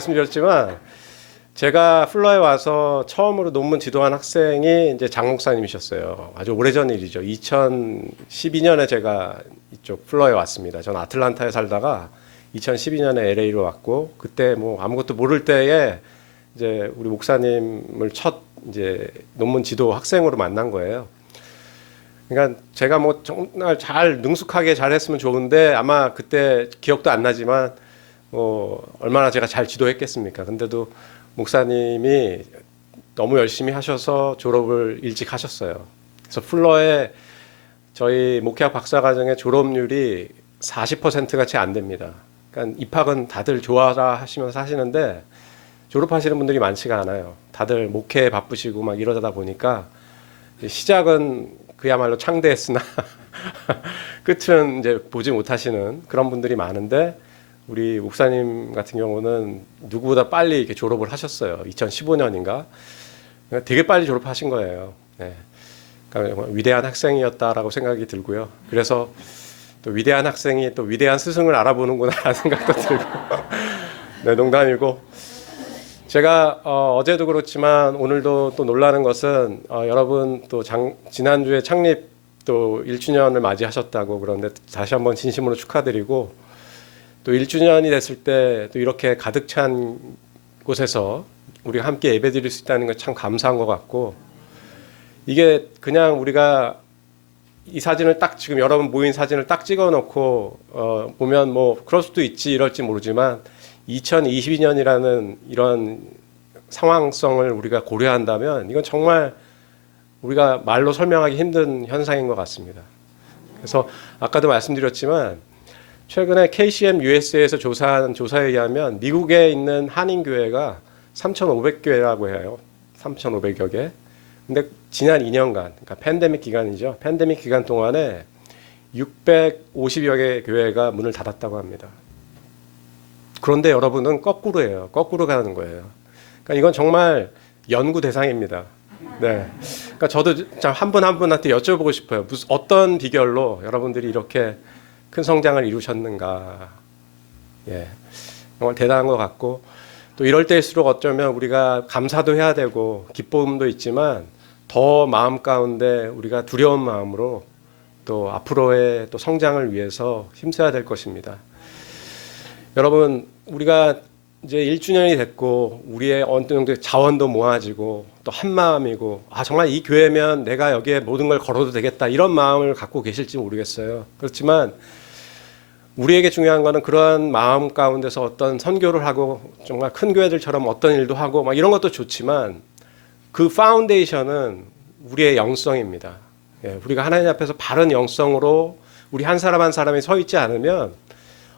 말씀드렸지만 제가 플러에 와서 처음으로 논문 지도한 학생이 이제 장 목사님이셨어요. 아주 오래전 일이죠. 2012년에 제가 이쪽 플러에 왔습니다. 전 아틀란타에 살다가 2012년에 LA로 왔고, 그때 뭐 아무것도 모를 때에 이제 우리 목사님을 첫 이제 논문 지도 학생으로 만난 거예요. 그러니까 제가 뭐 정말 잘 능숙하게 잘했으면 좋은데 아마 그때 기억도 안 나지만 얼마나 제가 잘 지도했겠습니까? 근데도 목사님이 너무 열심히 하셔서 졸업을 일찍 하셨어요. 그래서 플러에 저희 목회학 박사과정의 졸업률이 40%가 채 안 됩니다. 그러니까 입학은 다들 좋아라 하시면서 하시는데 졸업하시는 분들이 많지가 않아요. 다들 목회에 바쁘시고 막 이러다 보니까 시작은 그야말로 창대했으나 끝은 이제 보지 못하시는 그런 분들이 많은데, 우리 목사님 같은 경우는 누구보다 빨리 이렇게 졸업을 하셨어요. 2015년인가 되게 빨리 졸업하신 거예요. 네. 그러니까 정말 위대한 학생이었다라고 생각이 들고요. 그래서 또 위대한 학생이 또 위대한 스승을 알아보는구나라는 생각도 들고 네, 농담이고, 제가 어제도 그렇지만 오늘도 또 놀라는 것은 여러분 또 지난주에 창립 또 1주년을 맞이하셨다고 그러는데 다시 한번 진심으로 축하드리고, 또 1주년이 됐을 때 또 이렇게 가득 찬 곳에서 우리가 함께 예배드릴 수 있다는 건 참 감사한 것 같고, 이게 그냥 우리가 이 사진을 딱 지금 여러분 모인 사진을 딱 찍어 놓고 보면 뭐 그럴 수도 있지 이럴지 모르지만 2022년이라는 이런 상황성을 우리가 고려한다면 이건 정말 우리가 말로 설명하기 힘든 현상인 것 같습니다. 그래서 아까도 말씀드렸지만 최근에 KCM USA에서 조사한 조사에 의하면 미국에 있는 한인교회가 3,500교회라고 해요. 3,500여 개. 근데 지난 2년간, 그러니까 팬데믹 기간이죠. 팬데믹 기간 동안에 650여 개 교회가 문을 닫았다고 합니다. 그런데 여러분은 거꾸로예요. 거꾸로 가는 거예요. 그러니까 이건 정말 연구 대상입니다. 네. 그러니까 저도 한 분 한 분한테 여쭤보고 싶어요. 어떤 비결로 여러분들이 이렇게 큰 성장을 이루셨는가. 예, 정말 대단한 것 같고, 또 이럴 때일수록 어쩌면 우리가 감사도 해야 되고 기쁨도 있지만 더 마음 가운데 우리가 두려운 마음으로 또 앞으로의 또 성장을 위해서 힘써야 될 것입니다. 여러분, 우리가 이제 1주년이 됐고 우리의 어느 정도 자원도 모아지고 또 한 마음이고, 정말 이 교회면 내가 여기에 모든 걸 걸어도 되겠다 이런 마음을 갖고 계실지 모르겠어요. 그렇지만 우리에게 중요한 거는 그러한 마음 가운데서 어떤 선교를 하고 정말 큰 교회들처럼 어떤 일도 하고 막 이런 것도 좋지만 그 파운데이션은 우리의 영성입니다. 예, 우리가 하나님 앞에서 바른 영성으로 우리 한 사람 한 사람이 서 있지 않으면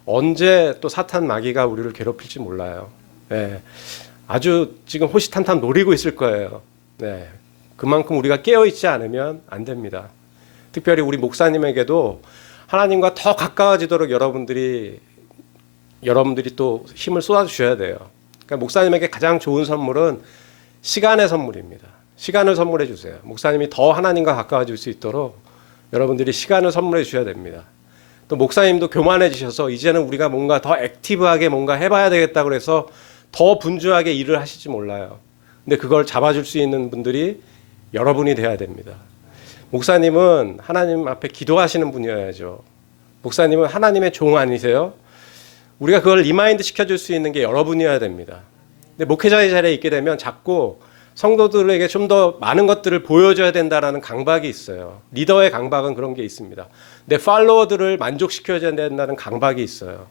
언제 또 사탄 마귀가 우리를 괴롭힐지 몰라요. 예, 아주 지금 호시탄탄 노리고 있을 거예요. 네, 그만큼 우리가 깨어 있지 않으면 안 됩니다. 특별히 우리 목사님에게도 하나님과 더 가까워지도록 여러분들이 또 힘을 쏟아주셔야 돼요. 그러니까 목사님에게 가장 좋은 선물은 시간의 선물입니다. 시간을 선물해 주세요. 목사님이 더 하나님과 가까워질 수 있도록 여러분들이 시간을 선물해 주셔야 됩니다. 또 목사님도 교만해지셔서 이제는 우리가 뭔가 더 액티브하게 뭔가 해봐야 되겠다 그래서 더 분주하게 일을 하실지 몰라요. 근데 그걸 잡아줄 수 있는 분들이 여러분이 돼야 됩니다. 목사님은 하나님 앞에 기도하시는 분이어야죠. 목사님은 하나님의 종 아니세요? 우리가 그걸 리마인드 시켜줄 수 있는 게 여러분이어야 됩니다. 근데 목회자의 자리에 있게 되면 자꾸 성도들에게 좀 더 많은 것들을 보여줘야 된다라는 강박이 있어요. 리더의 강박은 그런 게 있습니다. 내 팔로워들을 만족시켜야 된다는 강박이 있어요.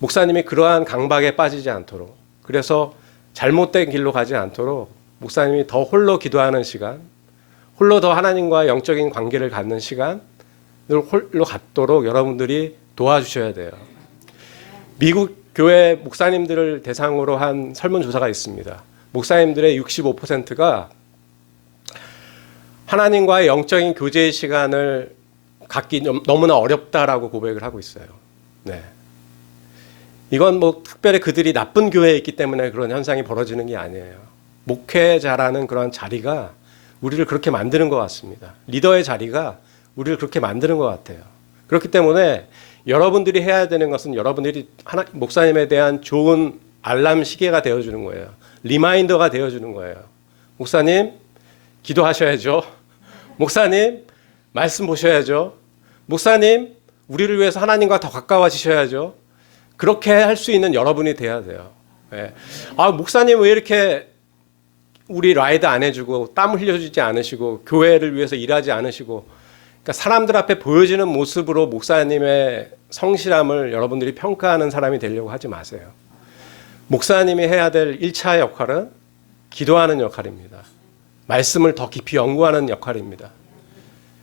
목사님이 그러한 강박에 빠지지 않도록, 그래서 잘못된 길로 가지 않도록 목사님이 더 홀로 기도하는 시간, 홀로 더 하나님과 영적인 관계를 갖는 시간을 홀로 갖도록 여러분들이 도와주셔야 돼요. 미국 교회 목사님들을 대상으로 한 설문조사가 있습니다. 목사님들의 65%가 하나님과의 영적인 교제의 시간을 갖기 너무나 어렵다라고 고백을 하고 있어요. 네. 이건 뭐 특별히 그들이 나쁜 교회에 있기 때문에 그런 현상이 벌어지는 게 아니에요. 목회자라는 그런 자리가 우리를 그렇게 만드는 것 같습니다. 리더의 자리가 우리를 그렇게 만드는 것 같아요. 그렇기 때문에 여러분들이 해야 되는 것은 여러분들이 목사님에 대한 좋은 알람 시계가 되어주는 거예요. 리마인더가 되어주는 거예요. 목사님, 기도하셔야죠. 목사님, 말씀 보셔야죠. 목사님, 우리를 위해서 하나님과 더 가까워지셔야죠. 그렇게 할 수 있는 여러분이 돼야 돼요. 예. 아, 목사님 왜 이렇게 우리 라이드 안 해주고 땀 흘려주지 않으시고 교회를 위해서 일하지 않으시고, 그러니까 사람들 앞에 보여지는 모습으로 목사님의 성실함을 여러분들이 평가하는 사람이 되려고 하지 마세요. 목사님이 해야 될 1차 역할은 기도하는 역할입니다. 말씀을 더 깊이 연구하는 역할입니다.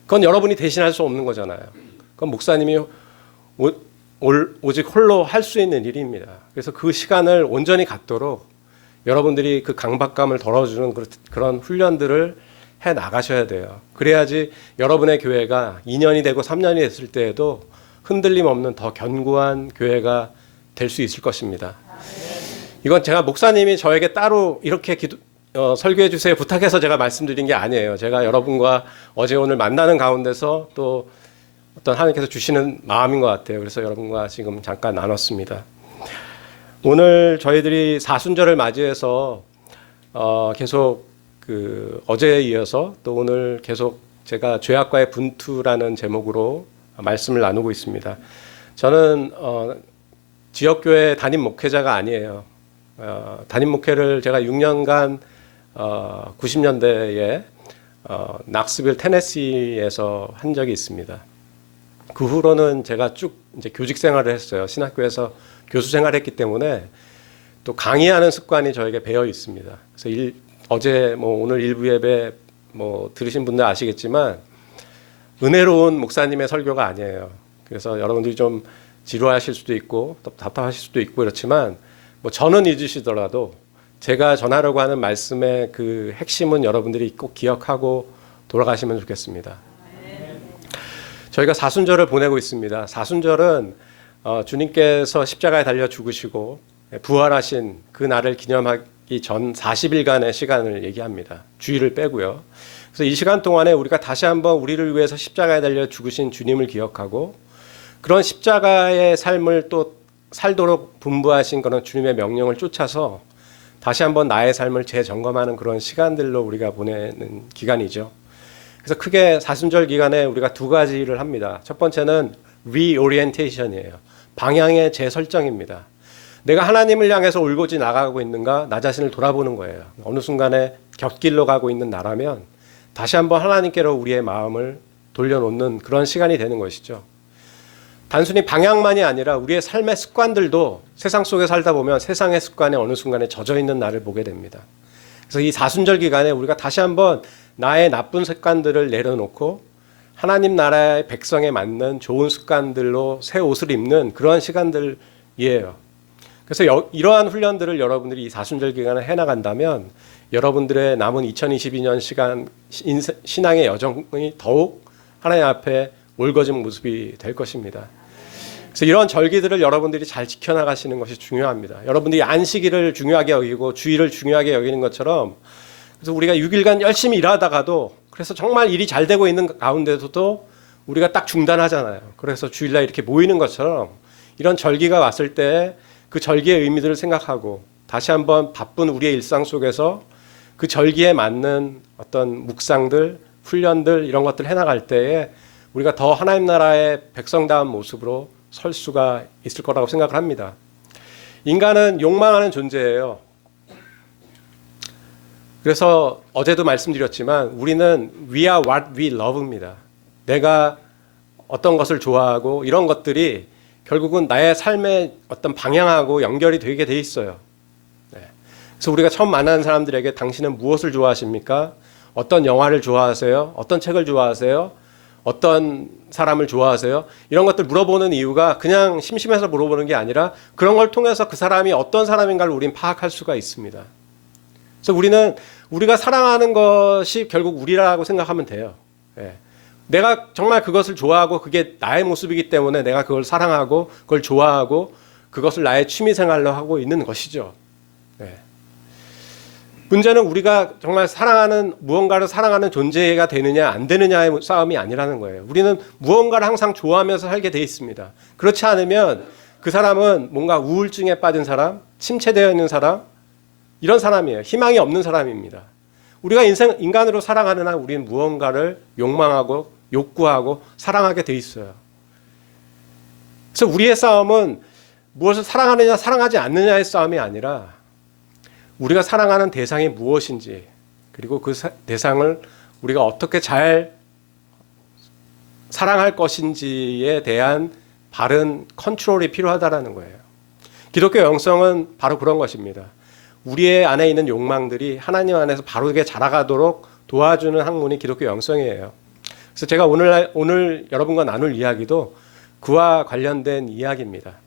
그건 여러분이 대신할 수 없는 거잖아요. 그건 목사님이 오직 홀로 할 수 있는 일입니다. 그래서 그 시간을 온전히 갖도록 여러분들이 그 강박감을 덜어주는 그런 훈련들을 해 나가셔야 돼요. 그래야지 여러분의 교회가 2년이 되고 3년이 됐을 때에도 흔들림 없는 더 견고한 교회가 될 수 있을 것입니다. 이건 제가 목사님이 저에게 따로 이렇게 설교해 주세요 부탁해서 제가 말씀드린 게 아니에요. 제가 여러분과 어제 오늘 만나는 가운데서 또 어떤 하나님께서 주시는 마음인 것 같아요. 그래서 여러분과 지금 잠깐 나눴습니다. 오늘 저희들이 사순절을 맞이해서 계속 어제에 이어서 또 오늘 계속 제가 죄악과의 분투라는 제목으로 말씀을 나누고 있습니다. 저는 지역교회 담임 목회자가 아니에요. 담임 목회를 제가 6년간 90년대에 낙스빌 테네시에서 한 적이 있습니다. 그 후로는 제가 쭉 이제 교직 생활을 했어요. 신학교에서 교수 생활을 했기 때문에 또 강의하는 습관이 저에게 배어 있습니다. 그래서 어제 오늘 일부 예배 들으신 분들 아시겠지만 은혜로운 목사님의 설교가 아니에요. 그래서 여러분들이 좀 지루하실 수도 있고 또 답답하실 수도 있고 그렇지만 저는 잊으시더라도 제가 전하려고 하는 말씀의 그 핵심은 여러분들이 꼭 기억하고 돌아가시면 좋겠습니다. 저희가 사순절을 보내고 있습니다. 사순절은 주님께서 십자가에 달려 죽으시고 부활하신 그 날을 기념하기 전 40일간의 시간을 얘기합니다. 주일을 빼고요. 그래서 이 시간 동안에 우리가 다시 한번 우리를 위해서 십자가에 달려 죽으신 주님을 기억하고 그런 십자가의 삶을 또 살도록 분부하신 그런 주님의 명령을 쫓아서 다시 한번 나의 삶을 재점검하는 그런 시간들로 우리가 보내는 기간이죠. 그래서 크게 사순절 기간에 우리가 두 가지를 합니다. 첫 번째는 reorientation이에요. 방향의 재설정입니다. 내가 하나님을 향해서 올곧이 나가고 있는가 나 자신을 돌아보는 거예요. 어느 순간에 곁길로 가고 있는 나라면 다시 한번 하나님께로 우리의 마음을 돌려놓는 그런 시간이 되는 것이죠. 단순히 방향만이 아니라 우리의 삶의 습관들도 세상 속에 살다 보면 세상의 습관에 어느 순간에 젖어 있는 나를 보게 됩니다. 그래서 이 사순절 기간에 우리가 다시 한번 나의 나쁜 습관들을 내려놓고 하나님 나라의 백성에 맞는 좋은 습관들로 새 옷을 입는 그러한 시간들이에요. 그래서 이러한 훈련들을 여러분들이 이 사순절 기간에 해나간다면 여러분들의 남은 2022년 시간 신앙의 여정이 더욱 하나님 앞에 올거진 모습이 될 것입니다. 그래서 이런 절기들을 여러분들이 잘 지켜나가시는 것이 중요합니다. 여러분들이 안식일을 중요하게 여기고 주일을 중요하게 여기는 것처럼 그래서 우리가 6일간 열심히 일하다가도 그래서 정말 일이 잘 되고 있는 가운데서도 우리가 딱 중단하잖아요. 그래서 주일날 이렇게 모이는 것처럼 이런 절기가 왔을 때 그 절기의 의미들을 생각하고 다시 한번 바쁜 우리의 일상 속에서 그 절기에 맞는 어떤 묵상들, 훈련들 이런 것들 해나갈 때에 우리가 더 하나님 나라의 백성다운 모습으로 설 수가 있을 거라고 생각을 합니다. 인간은 욕망하는 존재예요. 그래서 어제도 말씀드렸지만 우리는 we are what we love입니다. 내가 어떤 것을 좋아하고 이런 것들이 결국은 나의 삶의 어떤 방향하고 연결이 되게 돼 있어요. 네. 그래서 우리가 처음 만나는 사람들에게 당신은 무엇을 좋아하십니까? 어떤 영화를 좋아하세요? 어떤 책을 좋아하세요? 어떤 사람을 좋아하세요? 이런 것들 물어보는 이유가 그냥 심심해서 물어보는 게 아니라 그런 걸 통해서 그 사람이 어떤 사람인가를 우린 파악할 수가 있습니다. 그래서 우리가 사랑하는 것이 결국 우리라고 생각하면 돼요. 예. 내가 정말 그것을 좋아하고 그게 나의 모습이기 때문에 내가 그걸 사랑하고 그걸 좋아하고 그것을 나의 취미 생활로 하고 있는 것이죠. 예. 문제는 우리가 정말 무언가를 사랑하는 존재가 되느냐 안 되느냐의 싸움이 아니라는 거예요. 우리는 무언가를 항상 좋아하면서 살게 돼 있습니다. 그렇지 않으면 그 사람은 뭔가 우울증에 빠진 사람, 침체되어 있는 사람, 이런 사람이에요. 희망이 없는 사람입니다. 우리가 인간으로 살아가는 한 우리는 무언가를 욕망하고 욕구하고 사랑하게 돼 있어요. 그래서 우리의 싸움은 무엇을 사랑하느냐 사랑하지 않느냐의 싸움이 아니라 우리가 사랑하는 대상이 무엇인지, 그리고 그 대상을 우리가 어떻게 잘 사랑할 것인지에 대한 바른 컨트롤이 필요하다라는 거예요. 기독교 영성은 바로 그런 것입니다. 우리의 안에 있는 욕망들이 하나님 안에서 바르게 자라가도록 도와주는 학문이 기독교 영성이에요. 그래서 제가 오늘 여러분과 나눌 이야기도 그와 관련된 이야기입니다.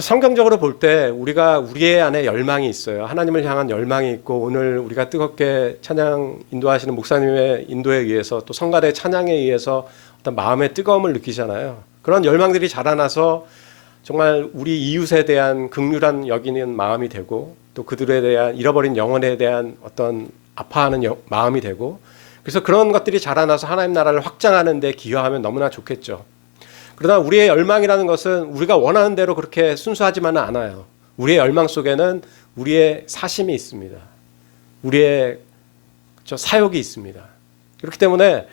성경적으로 볼 때 우리가 우리의 안에 열망이 있어요. 하나님을 향한 열망이 있고, 오늘 우리가 뜨겁게 찬양 인도하시는 목사님의 인도에 의해서 또 성가대 찬양에 의해서 어떤 마음의 뜨거움을 느끼잖아요. 그런 열망들이 자라나서 정말 우리 이웃에 대한 긍휼한 여기는 마음이 되고, 또 그들에 대한 잃어버린 영혼에 대한 어떤 아파하는 마음이 되고, 그래서 그런 것들이 자라나서 하나님 나라를 확장하는 데 기여하면 너무나 좋겠죠. 그러나 우리의 열망이라는 것은 우리가 원하는 대로 그렇게 순수하지만은 않아요. 우리의 열망 속에는 우리의 사심이 있습니다. 우리의 사욕이 있습니다. 그렇기 때문에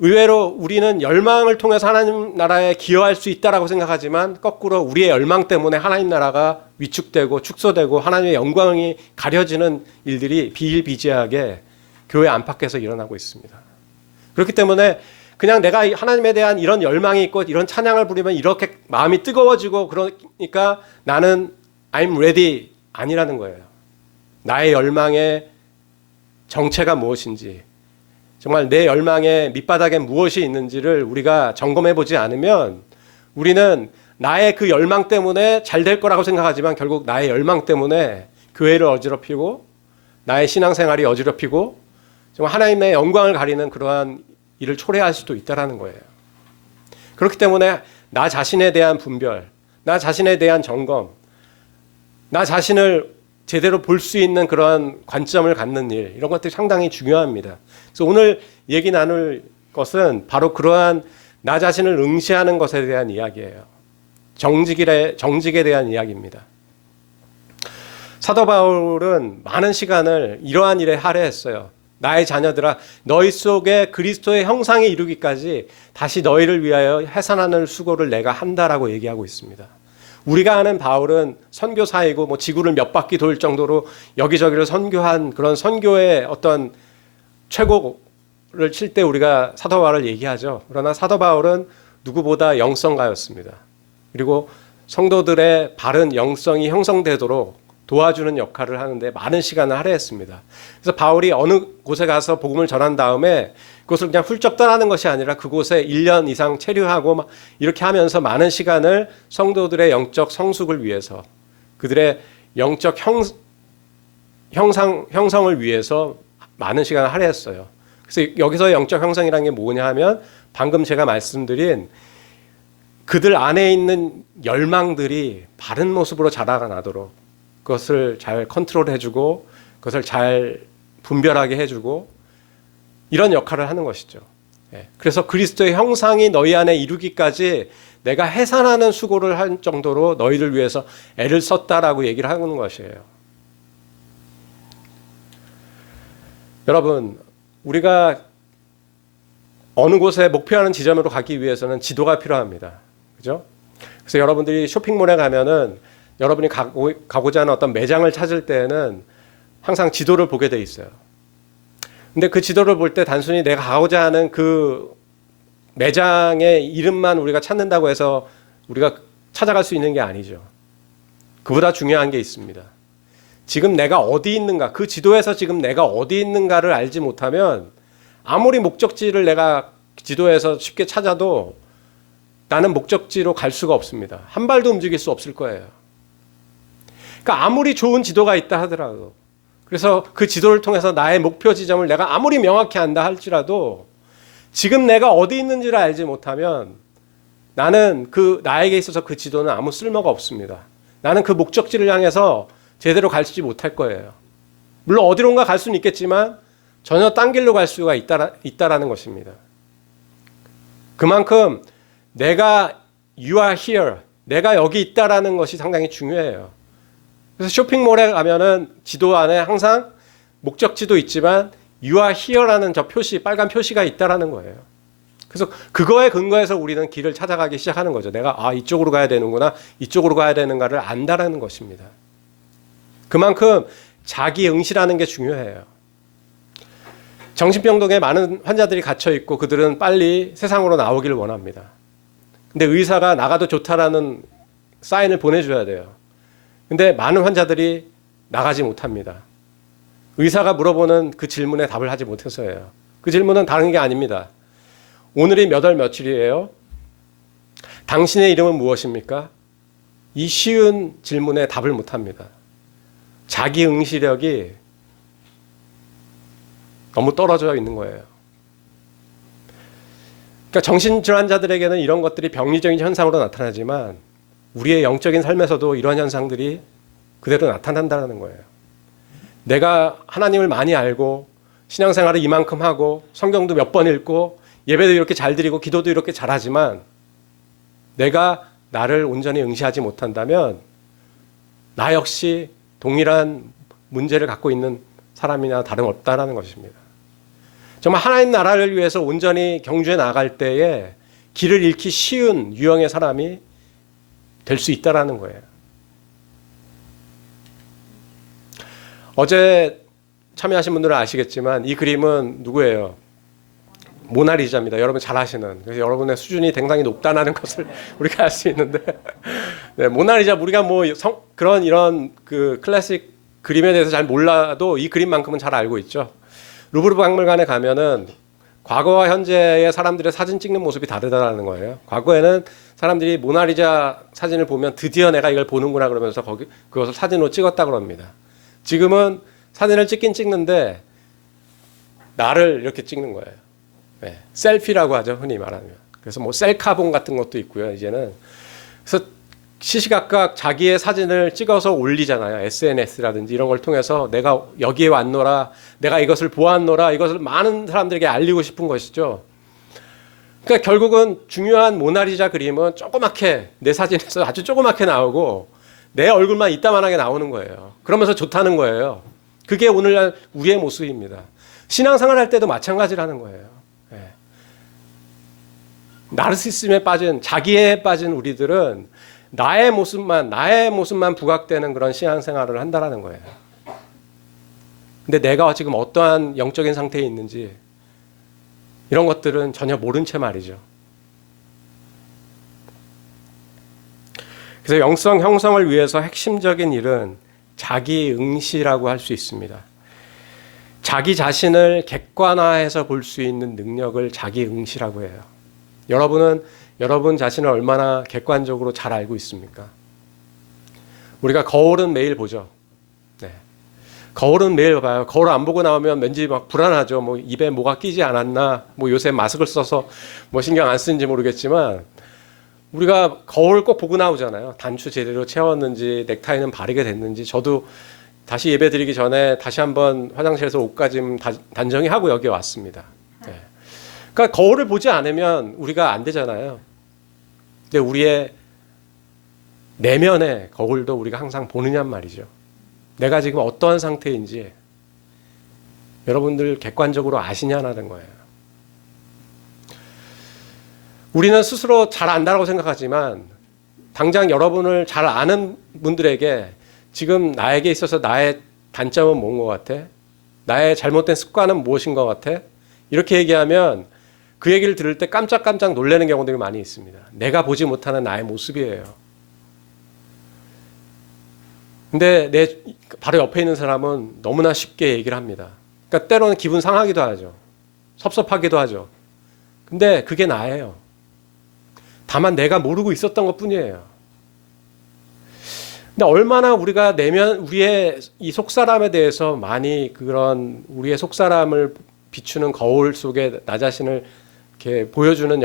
의외로 우리는 열망을 통해서 하나님 나라에 기여할 수 있다라고 생각하지만, 거꾸로 우리의 열망 때문에 하나님 나라가 위축되고 축소되고 하나님의 영광이 가려지는 일들이 비일비재하게 교회 안팎에서 일어나고 있습니다. 그렇기 때문에 그냥 내가 하나님에 대한 이런 열망이 있고 이런 찬양을 부르면 이렇게 마음이 뜨거워지고 그러니까 나는 I'm ready 아니라는 거예요. 나의 열망의 정체가 무엇인지, 정말 내 열망의 밑바닥에 무엇이 있는지를 우리가 점검해 보지 않으면 우리는 나의 그 열망 때문에 잘 될 거라고 생각하지만 결국 나의 열망 때문에 교회를 어지럽히고 나의 신앙생활이 어지럽히고 정말 하나님의 영광을 가리는 그러한 일을 초래할 수도 있다는 거예요. 그렇기 때문에 나 자신에 대한 분별, 나 자신에 대한 점검, 나 자신을 제대로 볼 수 있는 그러한 관점을 갖는 일, 이런 것들이 상당히 중요합니다. 그래서 오늘 얘기 나눌 것은 바로 그러한 나 자신을 응시하는 것에 대한 이야기예요. 정직에 대한 이야기입니다. 사도 바울은 많은 시간을 이러한 일에 할애했어요. 나의 자녀들아, 너희 속에 그리스도의 형상이 이루기까지 다시 너희를 위하여 해산하는 수고를 내가 한다라고 얘기하고 있습니다. 우리가 아는 바울은 선교사이고 지구를 몇 바퀴 돌 정도로 여기저기를 선교한 그런 선교의 어떤 최고를 칠 때 우리가 사도 바울을 얘기하죠. 그러나 사도 바울은 누구보다 영성가였습니다. 그리고 성도들의 바른 영성이 형성되도록 도와주는 역할을 하는데 많은 시간을 할애했습니다. 그래서 바울이 어느 곳에 가서 복음을 전한 다음에 그것을 그냥 훌쩍 떠나는 것이 아니라 그곳에 1년 이상 체류하고 이렇게 하면서 많은 시간을 성도들의 영적 성숙을 위해서, 그들의 영적 형성을 위해서 많은 시간을 할애했어요. 그래서 여기서 영적 형성이라는 게 뭐냐 하면 방금 제가 말씀드린 그들 안에 있는 열망들이 바른 모습으로 자라나도록 그것을 잘 컨트롤해주고 그것을 잘 분별하게 해주고 이런 역할을 하는 것이죠. 그래서 그리스도의 형상이 너희 안에 이루기까지 내가 해산하는 수고를 한 정도로 너희를 위해서 애를 썼다라고 얘기를 하는 것이에요. 여러분, 우리가 어느 곳에 목표하는 지점으로 가기 위해서는 지도가 필요합니다. 그죠? 그래서 여러분들이 쇼핑몰에 가면은 여러분이 가고자 하는 어떤 매장을 찾을 때에는 항상 지도를 보게 돼 있어요. 근데 그 지도를 볼 때 단순히 내가 가고자 하는 그 매장의 이름만 우리가 찾는다고 해서 우리가 찾아갈 수 있는 게 아니죠. 그보다 중요한 게 있습니다. 지금 내가 어디 있는가, 그 지도에서 지금 내가 어디 있는가를 알지 못하면 아무리 목적지를 내가 지도에서 쉽게 찾아도 나는 목적지로 갈 수가 없습니다. 한 발도 움직일 수 없을 거예요. 그러니까 아무리 좋은 지도가 있다 하더라도, 그래서 그 지도를 통해서 나의 목표 지점을 내가 아무리 명확히 안다 할지라도 지금 내가 어디 있는지를 알지 못하면 나는 나에게 있어서 그 지도는 아무 쓸모가 없습니다. 나는 그 목적지를 향해서 제대로 갈지 못할 거예요. 물론 어디론가 갈 수는 있겠지만 전혀 딴 길로 갈 수가 있다라는 것입니다. 그만큼 내가 you are here, 내가 여기 있다라는 것이 상당히 중요해요. 그래서 쇼핑몰에 가면은 지도 안에 항상 목적지도 있지만 you are here라는 저 표시, 빨간 표시가 있다라는 거예요. 그래서 그거에 근거해서 우리는 길을 찾아가기 시작하는 거죠. 내가 이쪽으로 가야 되는구나, 이쪽으로 가야 되는가를 안다라는 것입니다. 그만큼 자기 응시라는 게 중요해요. 정신병동에 많은 환자들이 갇혀 있고 그들은 빨리 세상으로 나오기를 원합니다. 근데 의사가 나가도 좋다라는 사인을 보내줘야 돼요. 근데 많은 환자들이 나가지 못합니다. 의사가 물어보는 그 질문에 답을 하지 못해서예요. 그 질문은 다른 게 아닙니다. 오늘이 몇 월 며칠이에요? 당신의 이름은 무엇입니까? 이 쉬운 질문에 답을 못합니다. 자기 응시력이 너무 떨어져 있는 거예요. 그러니까 정신질환자들에게는 이런 것들이 병리적인 현상으로 나타나지만 우리의 영적인 삶에서도 이런 현상들이 그대로 나타난다는 거예요. 내가 하나님을 많이 알고 신앙생활을 이만큼 하고 성경도 몇 번 읽고 예배도 이렇게 잘 드리고 기도도 이렇게 잘하지만 내가 나를 온전히 응시하지 못한다면 나 역시 동일한 문제를 갖고 있는 사람이나 다름없다라는 것입니다. 정말 하나님 나라를 위해서 온전히 경주해 나갈 때에 길을 잃기 쉬운 유형의 사람이 될 수 있다라는 거예요. 어제 참여하신 분들은 아시겠지만 이 그림은 누구예요? 모나리자입니다. 여러분 잘 아시는. 그래서 여러분의 수준이 굉장히 높다는 것을 우리가 알 수 있는데, 네, 모나리자 우리가 뭐 그런 이런 그 클래식 그림에 대해서 잘 몰라도 이 그림만큼은 잘 알고 있죠. 루브르 박물관에 가면은 과거와 현재의 사람들의 사진 찍는 모습이 다르다는 거예요. 과거에는 사람들이 모나리자 사진을 보면 드디어 내가 이걸 보는구나 그러면서 그것을 사진으로 찍었다 그럽니다. 지금은 사진을 찍긴 찍는데 나를 이렇게 찍는 거예요. 네, 셀피라고 하죠, 흔히 말하면. 그래서 뭐 셀카본 같은 것도 있고요, 이제는. 그래서 시시각각 자기의 사진을 찍어서 올리잖아요. SNS라든지 이런 걸 통해서 내가 여기에 왔노라, 내가 이것을 보았노라, 이것을 많은 사람들에게 알리고 싶은 것이죠. 그러니까 결국은 중요한 모나리자 그림은 조그맣게 내 사진에서 아주 조그맣게 나오고 내 얼굴만 이따만하게 나오는 거예요. 그러면서 좋다는 거예요. 그게 오늘날 우리의 모습입니다. 신앙생활 할 때도 마찬가지라는 거예요. 나르시즘에 빠진, 자기에 빠진 우리들은 나의 모습만 부각되는 그런 신앙생활을 한다라는 거예요. 근데 내가 지금 어떠한 영적인 상태에 있는지 이런 것들은 전혀 모른 채 말이죠. 그래서 영성 형성을 위해서 핵심적인 일은 자기 응시라고 할 수 있습니다. 자기 자신을 객관화해서 볼 수 있는 능력을 자기 응시라고 해요. 여러분은 여러분 자신을 얼마나 객관적으로 잘 알고 있습니까? 우리가 거울은 매일 보죠. 네. 거울은 매일 봐요. 거울 안 보고 나오면 왠지 막 불안하죠. 뭐 입에 뭐가 끼지 않았나, 뭐 요새 마스크를 써서 뭐 신경 안 쓰는지 모르겠지만 우리가 거울 꼭 보고 나오잖아요. 단추 제대로 채웠는지, 넥타이는 바르게 됐는지. 저도 다시 예배 드리기 전에 다시 한번 화장실에서 옷까지 단정히 하고 여기 왔습니다. 네. 그러니까 거울을 보지 않으면 우리가 안 되잖아요. 근데 우리의 내면의 거울도 우리가 항상 보느냔 말이죠. 내가 지금 어떠한 상태인지 여러분들 객관적으로 아시냐는 거예요. 우리는 스스로 잘 안다고 생각하지만 당장 여러분을 잘 아는 분들에게 지금 나에게 있어서 나의 단점은 뭔 것 같아? 나의 잘못된 습관은 무엇인 것 같아? 이렇게 얘기하면 그 얘기를 들을 때 깜짝깜짝 놀라는 경우들이 많이 있습니다. 내가 보지 못하는 나의 모습이에요. 근데 내 바로 옆에 있는 사람은 너무나 쉽게 얘기를 합니다. 그러니까 때로는 기분 상하기도 하죠. 섭섭하기도 하죠. 근데 그게 나예요. 다만 내가 모르고 있었던 것 뿐이에요. 근데 얼마나 우리가 우리의 이 속사람에 대해서 많이 그런 우리의 속사람을 비추는 거울 속에 나 자신을 이렇게 보여주는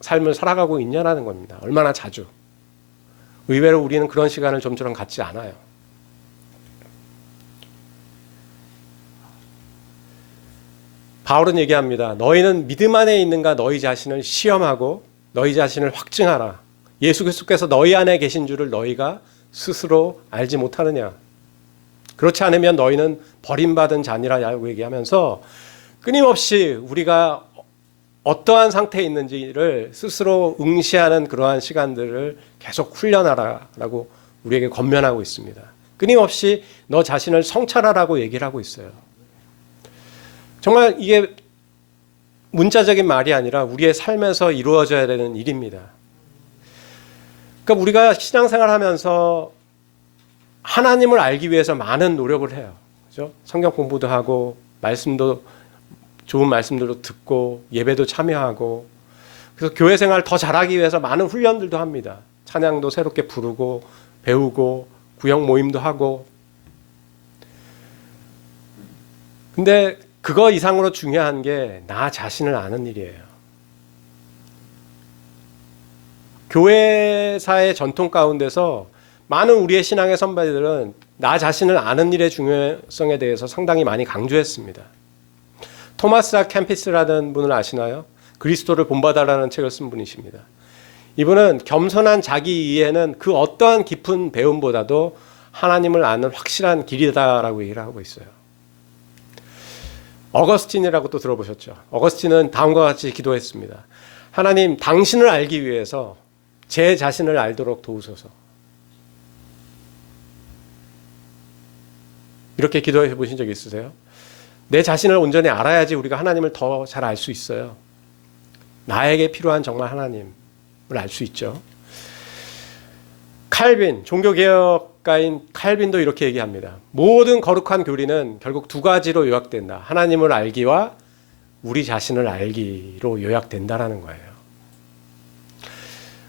삶을 살아가고 있냐라는 겁니다. 얼마나 자주. 의외로 우리는 그런 시간을 좀처럼 갖지 않아요. 바울은 얘기합니다. 너희는 믿음 안에 있는가 너희 자신을 시험하고 너희 자신을 확증하라. 예수 그리스도께서 너희 안에 계신 줄을 너희가 스스로 알지 못하느냐. 그렇지 않으면 너희는 버림받은 자니라고 얘기하면서 끊임없이 우리가 어떠한 상태에 있는지를 스스로 응시하는 그러한 시간들을 계속 훈련하라라고 우리에게 권면하고 있습니다. 끊임없이 너 자신을 성찰하라고 얘기를 하고 있어요. 정말 이게 문자적인 말이 아니라 우리의 삶에서 이루어져야 되는 일입니다. 그러니까 우리가 신앙생활 하면서 하나님을 알기 위해서 많은 노력을 해요. 그죠? 성경 공부도 하고, 좋은 말씀들도 듣고, 예배도 참여하고, 그래서 교회 생활 더 잘하기 위해서 많은 훈련들도 합니다. 찬양도 새롭게 부르고, 배우고, 구역 모임도 하고. 근데 그거 이상으로 중요한 게 나 자신을 아는 일이에요. 교회사의 전통 가운데서 많은 우리의 신앙의 선배들은 나 자신을 아는 일의 중요성에 대해서 상당히 많이 강조했습니다. 토마스 캠피스라는 분을 아시나요? 그리스도를 본받아라는 책을 쓴 분이십니다. 이분은 겸손한 자기 이해는 그 어떠한 깊은 배움보다도 하나님을 아는 확실한 길이다라고 얘기를 하고 있어요. 어거스틴이라고 또 들어보셨죠? 어거스틴은 다음과 같이 기도했습니다. 하나님, 당신을 알기 위해서 제 자신을 알도록 도우소서. 이렇게 기도해 보신 적 있으세요? 내 자신을 온전히 알아야지 우리가 하나님을 더 잘 알 수 있어요. 나에게 필요한 정말 하나님을 알 수 있죠. 칼빈, 종교개혁가인 칼빈도 이렇게 얘기합니다. 모든 거룩한 교리는 결국 두 가지로 요약된다. 하나님을 알기와 우리 자신을 알기로 요약된다라는 거예요.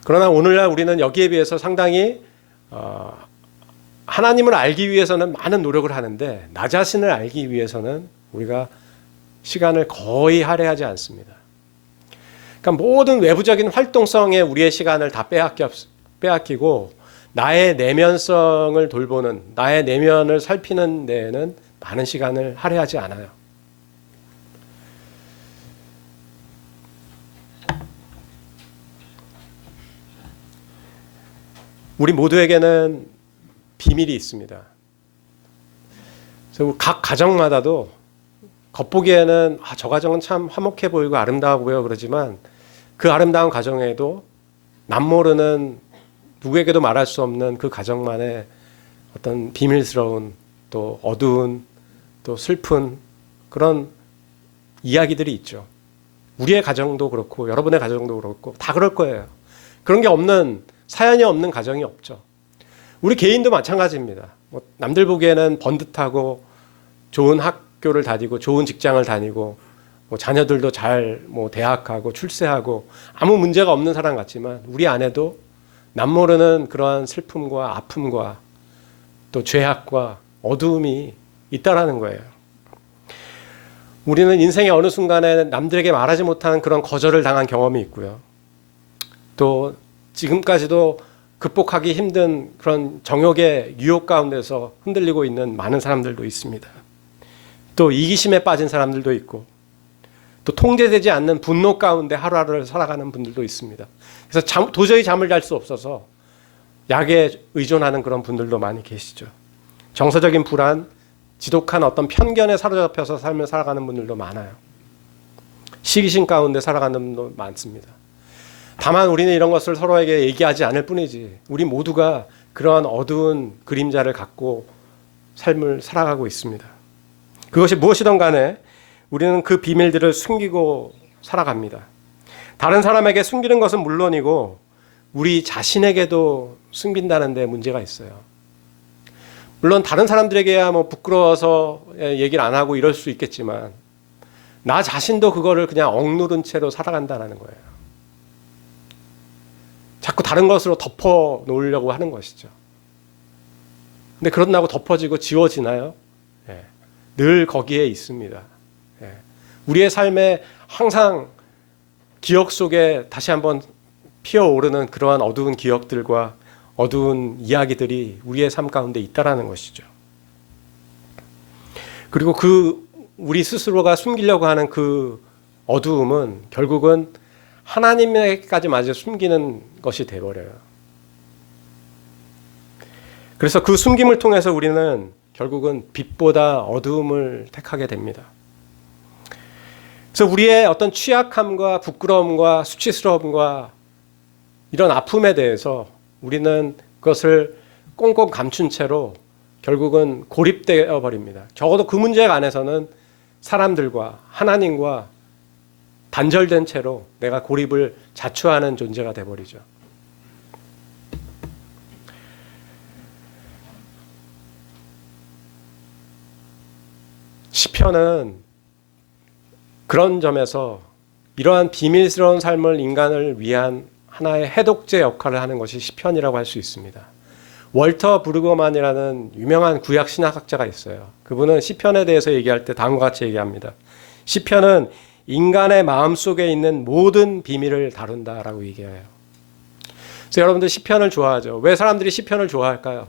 그러나 오늘날 우리는 여기에 비해서 상당히 하나님을 알기 위해서는 많은 노력을 하는데 나 자신을 알기 위해서는 우리가 시간을 거의 할애하지 않습니다. 그러니까 모든 외부적인 활동성에 우리의 시간을 다 빼앗기고 나의 내면성을 돌보는, 나의 내면을 살피는 데에는 많은 시간을 할애하지 않아요. 우리 모두에게는 비밀이 있습니다. 그래서 각 가정마다도 겉보기에는 저 가정은 참 화목해 보이고 아름다워 보여 그러지만 그 아름다운 가정에도 남모르는 누구에게도 말할 수 없는 그 가정만의 어떤 비밀스러운 또 어두운 또 슬픈 그런 이야기들이 있죠. 우리의 가정도 그렇고 여러분의 가정도 그렇고 다 그럴 거예요. 그런 게 없는 사연이 없는 가정이 없죠. 우리 개인도 마찬가지입니다. 남들 보기에는 번듯하고 좋은 학교를 다니고 좋은 직장을 다니고 자녀들도 잘 대학하고 출세하고 아무 문제가 없는 사람 같지만 우리 안에도 남모르는 그러한 슬픔과 아픔과 또 죄악과 어두움이 있다라는 거예요. 우리는 인생의 어느 순간에 남들에게 말하지 못하는 그런 거절을 당한 경험이 있고요. 또 지금까지도 극복하기 힘든 그런 정욕의 유혹 가운데서 흔들리고 있는 많은 사람들도 있습니다. 또 이기심에 빠진 사람들도 있고 또 통제되지 않는 분노 가운데 하루하루를 살아가는 분들도 있습니다. 그래서 도저히 잠을 잘 수 없어서 약에 의존하는 그런 분들도 많이 계시죠. 정서적인 불안, 지독한 어떤 편견에 사로잡혀서 삶을 살아가는 분들도 많아요. 시기심 가운데 살아가는 분도 많습니다. 다만 우리는 이런 것을 서로에게 얘기하지 않을 뿐이지 우리 모두가 그러한 어두운 그림자를 갖고 삶을 살아가고 있습니다. 그것이 무엇이든 간에 우리는 그 비밀들을 숨기고 살아갑니다. 다른 사람에게 숨기는 것은 물론이고 우리 자신에게도 숨긴다는 데 문제가 있어요. 물론 다른 사람들에게야 부끄러워서 얘기를 안 하고 이럴 수 있겠지만 나 자신도 그거를 그냥 억누른 채로 살아간다는 거예요. 자꾸 다른 것으로 덮어 놓으려고 하는 것이죠. 근데 그런다고 덮어지고 지워지나요? 늘 거기에 있습니다. 우리의 삶에 항상 기억 속에 다시 한번 피어오르는 그러한 어두운 기억들과 어두운 이야기들이 우리의 삶 가운데 있다라는 것이죠. 그리고 우리 스스로가 숨기려고 하는 그 어두움은 결국은 하나님에게까지 마저 숨기는 것이 되어버려요. 그래서 그 숨김을 통해서 우리는 결국은 빛보다 어두움을 택하게 됩니다. 그래서 우리의 어떤 취약함과 부끄러움과 수치스러움과 이런 아픔에 대해서 우리는 그것을 꽁꽁 감춘 채로 결국은 고립되어 버립니다. 적어도 그 문제 안에서는 사람들과 하나님과 단절된 채로 내가 고립을 자초하는 존재가 되어버리죠. 시편은 그런 점에서 이러한 비밀스러운 삶을 인간을 위한 하나의 해독제 역할을 하는 것이 시편이라고 할 수 있습니다. 월터 브루거만이라는 유명한 구약 신학학자가 있어요. 그분은 시편에 대해서 얘기할 때 다음과 같이 얘기합니다. 시편은 인간의 마음속에 있는 모든 비밀을 다룬다라고 얘기해요. 그래서 여러분들 시편을 좋아하죠. 왜 사람들이 시편을 좋아할까요?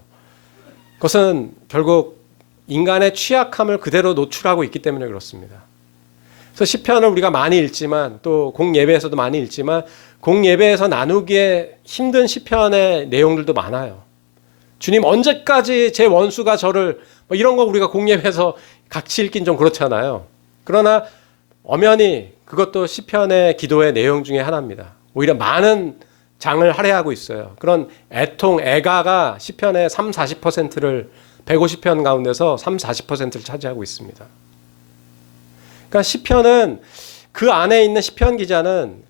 그것은 결국 인간의 취약함을 그대로 노출하고 있기 때문에 그렇습니다. 그래서 시편을 우리가 많이 읽지만 또 공예배에서도 많이 읽지만 공예배에서 나누기에 힘든 시편의 내용들도 많아요. 주님 언제까지 제 원수가 저를 이런 거 우리가 공예배에서 같이 읽긴 좀 그렇잖아요. 그러나 엄연히 그것도 시편의 기도의 내용 중에 하나입니다. 오히려 많은 장을 할애하고 있어요. 그런 애통, 애가가 시편의 30-40%를 150편 가운데서 30-40%를 차지하고 있습니다. 그러니까 시편은 그 안에 있는 시편 기자는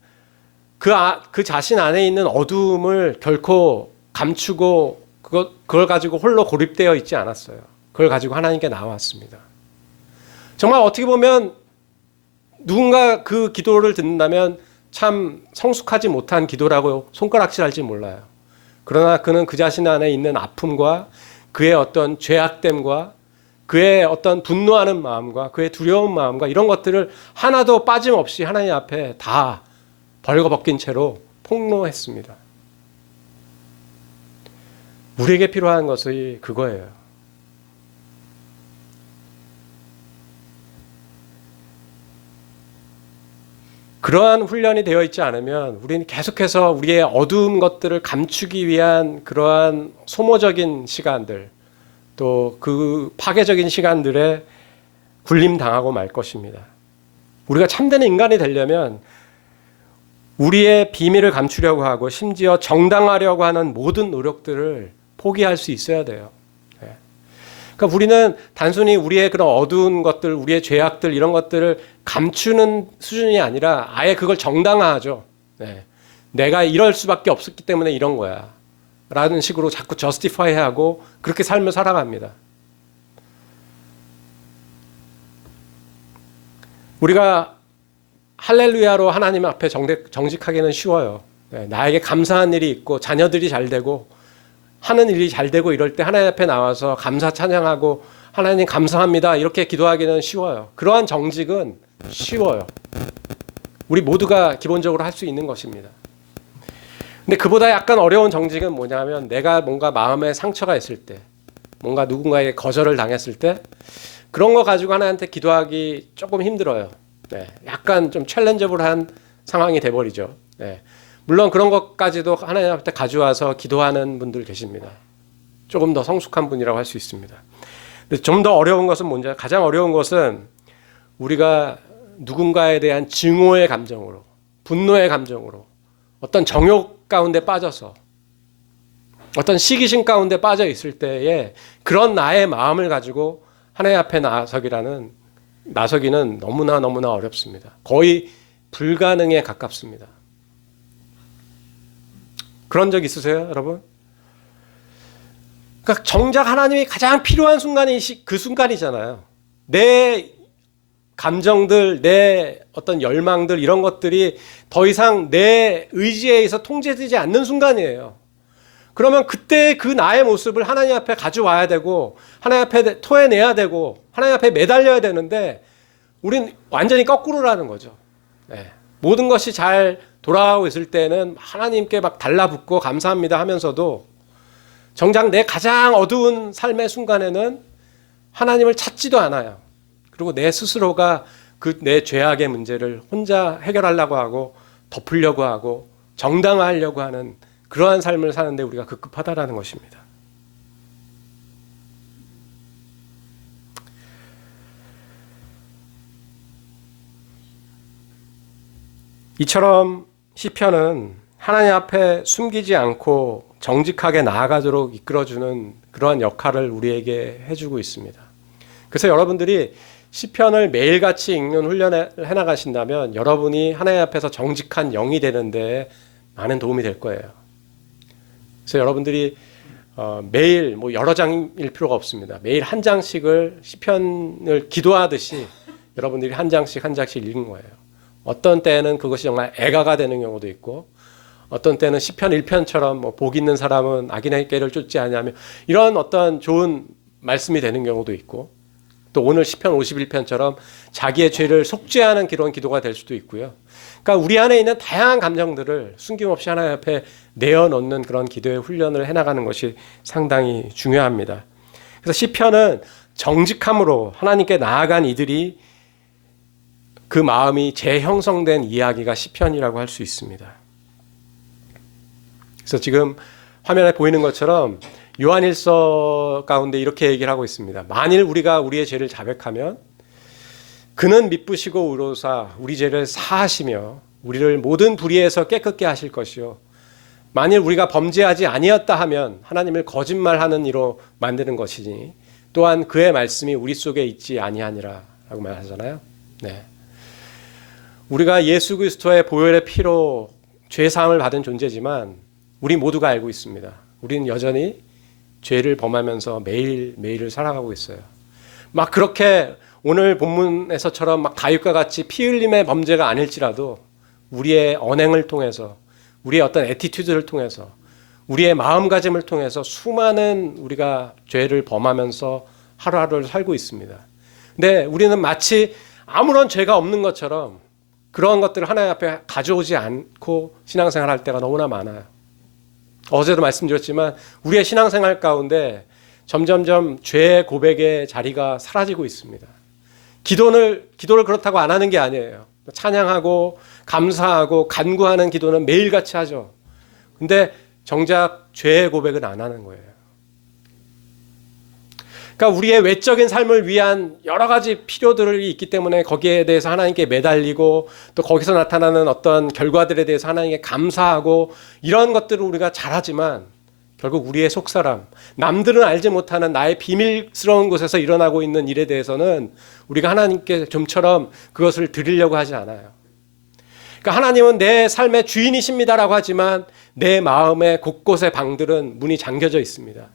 그 자신 안에 있는 어두움을 결코 감추고 그걸 가지고 홀로 고립되어 있지 않았어요. 그걸 가지고 하나님께 나왔습니다. 정말 어떻게 보면 누군가 그 기도를 듣는다면 참 성숙하지 못한 기도라고 손가락질할지 몰라요. 그러나 그는 그 자신 안에 있는 아픔과 그의 어떤 죄악됨과 그의 어떤 분노하는 마음과 그의 두려운 마음과 이런 것들을 하나도 빠짐없이 하나님 앞에 다 벌거벗긴 채로 폭로했습니다. 우리에게 필요한 것이 그거예요. 그러한 훈련이 되어 있지 않으면 우리는 계속해서 우리의 어두운 것들을 감추기 위한 그러한 소모적인 시간들 또 그 파괴적인 시간들에 굴림당하고 말 것입니다. 우리가 참된 인간이 되려면 우리의 비밀을 감추려고 하고 심지어 정당화하려고 하는 모든 노력들을 포기할 수 있어야 돼요. 그러니까 우리는 단순히 우리의 그런 어두운 것들, 우리의 죄악들 이런 것들을 감추는 수준이 아니라 아예 그걸 정당화하죠. 내가 이럴 수밖에 없었기 때문에 이런 거야 라는 식으로 자꾸 저스티파이하고 그렇게 삶을 살아갑니다. 우리가 할렐루야로 하나님 앞에 정직하기는 쉬워요. 나에게 감사한 일이 있고 자녀들이 잘 되고 하는 일이 잘 되고 이럴 때 하나님 앞에 나와서 감사 찬양하고 하나님 감사합니다 이렇게 기도하기는 쉬워요. 그러한 정직은 쉬워요. 우리 모두가 기본적으로 할 수 있는 것입니다. 근데 그보다 약간 어려운 정직은 뭐냐면 내가 뭔가 마음에 상처가 있을 때 뭔가 누군가에게 거절을 당했을 때 그런 거 가지고 하나님한테 기도하기 조금 힘들어요. 약간 좀 챌린저블한 상황이 돼버리죠. 물론 그런 것까지도 하나님 앞에 가져와서 기도하는 분들 계십니다. 조금 더 성숙한 분이라고 할 수 있습니다. 근데 좀 더 어려운 것은 뭔지 가장 어려운 것은 우리가 누군가에 대한 증오의 감정으로 분노의 감정으로 어떤 정욕 가운데 빠져서 어떤 시기심 가운데 빠져 있을 때에 그런 나의 마음을 가지고 하나님 앞에 나서기는 너무나 어렵습니다. 거의 불가능에 가깝습니다. 그런 적 있으세요, 여러분? 그러니까 정작 하나님이 가장 필요한 순간이 그 순간이잖아요. 내 감정들, 내 어떤 열망들 이런 것들이 더 이상 내 의지에 의해서 통제되지 않는 순간이에요. 그러면 그때 그 나의 모습을 하나님 앞에 가져와야 되고 하나님 앞에 토해내야 되고 하나님 앞에 매달려야 되는데 우린 완전히 거꾸로라는 거죠. 모든 것이 잘 돌아가고 있을 때는 하나님께 막 달라붙고 감사합니다 하면서도 정작 내 가장 어두운 삶의 순간에는 하나님을 찾지도 않아요. 그리고 내 스스로가 그 내 죄악의 문제를 혼자 해결하려고 하고 덮으려고 하고 정당화하려고 하는 그러한 삶을 사는데 우리가 급급하다라는 것입니다. 이처럼 시편은 하나님 앞에 숨기지 않고 정직하게 나아가도록 이끌어주는 그러한 역할을 우리에게 해주고 있습니다. 그래서 여러분들이 시편을 매일같이 읽는 훈련을 해나가신다면 여러분이 하나님 앞에서 정직한 영이 되는데 많은 도움이 될 거예요. 그래서 여러분들이 매일 여러 장일 필요가 없습니다. 매일 한 장씩을 시편을 기도하듯이 여러분들이 한 장씩 읽는 거예요. 어떤 때는 그것이 정말 애가가 되는 경우도 있고 어떤 때는 시편 1편처럼 복 있는 사람은 악인의 꾀를 쫓지 아니하며 이런 어떤 좋은 말씀이 되는 경우도 있고 또 오늘 시편 51편처럼 자기의 죄를 속죄하는 그런 기도가 될 수도 있고요. 그러니까 우리 안에 있는 다양한 감정들을 숨김없이 하나님 앞에 내어놓는 그런 기도의 훈련을 해나가는 것이 상당히 중요합니다. 그래서 시편은 정직함으로 하나님께 나아간 이들이 그 마음이 재형성된 이야기가 시편이라고 할 수 있습니다. 그래서 지금 화면에 보이는 것처럼 요한일서 가운데 이렇게 얘기를 하고 있습니다. 만일 우리가 우리의 죄를 자백하면 그는 미쁘시고 의로사 우리 죄를 사하시며 우리를 모든 불의에서 깨끗게 하실 것이요 만일 우리가 범죄하지 아니었다 하면 하나님을 거짓말하는 이로 만드는 것이니 또한 그의 말씀이 우리 속에 있지 아니하니라 라고 말하잖아요. 네. 우리가 예수 그리스도의 보혈의 피로 죄 사함을 받은 존재지만 우리 모두가 알고 있습니다. 우리는 여전히 죄를 범하면서 매일매일을 살아가고 있어요. 막 그렇게 오늘 본문에서처럼 막 다윗과 같이 피 흘림의 범죄가 아닐지라도 우리의 언행을 통해서 우리의 어떤 애티튜드를 통해서 우리의 마음가짐을 통해서 수많은 우리가 죄를 범하면서 하루하루를 살고 있습니다. 근데 우리는 마치 아무런 죄가 없는 것처럼 그런 것들을 하나님 앞에 가져오지 않고 신앙생활 할 때가 너무나 많아요. 어제도 말씀드렸지만 우리의 신앙생활 가운데 점점점 죄의 고백의 자리가 사라지고 있습니다. 기도를 그렇다고 안 하는 게 아니에요. 찬양하고 감사하고 간구하는 기도는 매일같이 하죠. 근데 정작 죄의 고백은 안 하는 거예요. 그러니까 우리의 외적인 삶을 위한 여러 가지 필요들이 있기 때문에 거기에 대해서 하나님께 매달리고 또 거기서 나타나는 어떤 결과들에 대해서 하나님께 감사하고 이런 것들을 우리가 잘하지만 결국 우리의 속사람, 남들은 알지 못하는 나의 비밀스러운 곳에서 일어나고 있는 일에 대해서는 우리가 하나님께 좀처럼 그것을 드리려고 하지 않아요. 그러니까 하나님은 내 삶의 주인이십니다라고 하지만 내 마음의 곳곳의 방들은 문이 잠겨져 있습니다.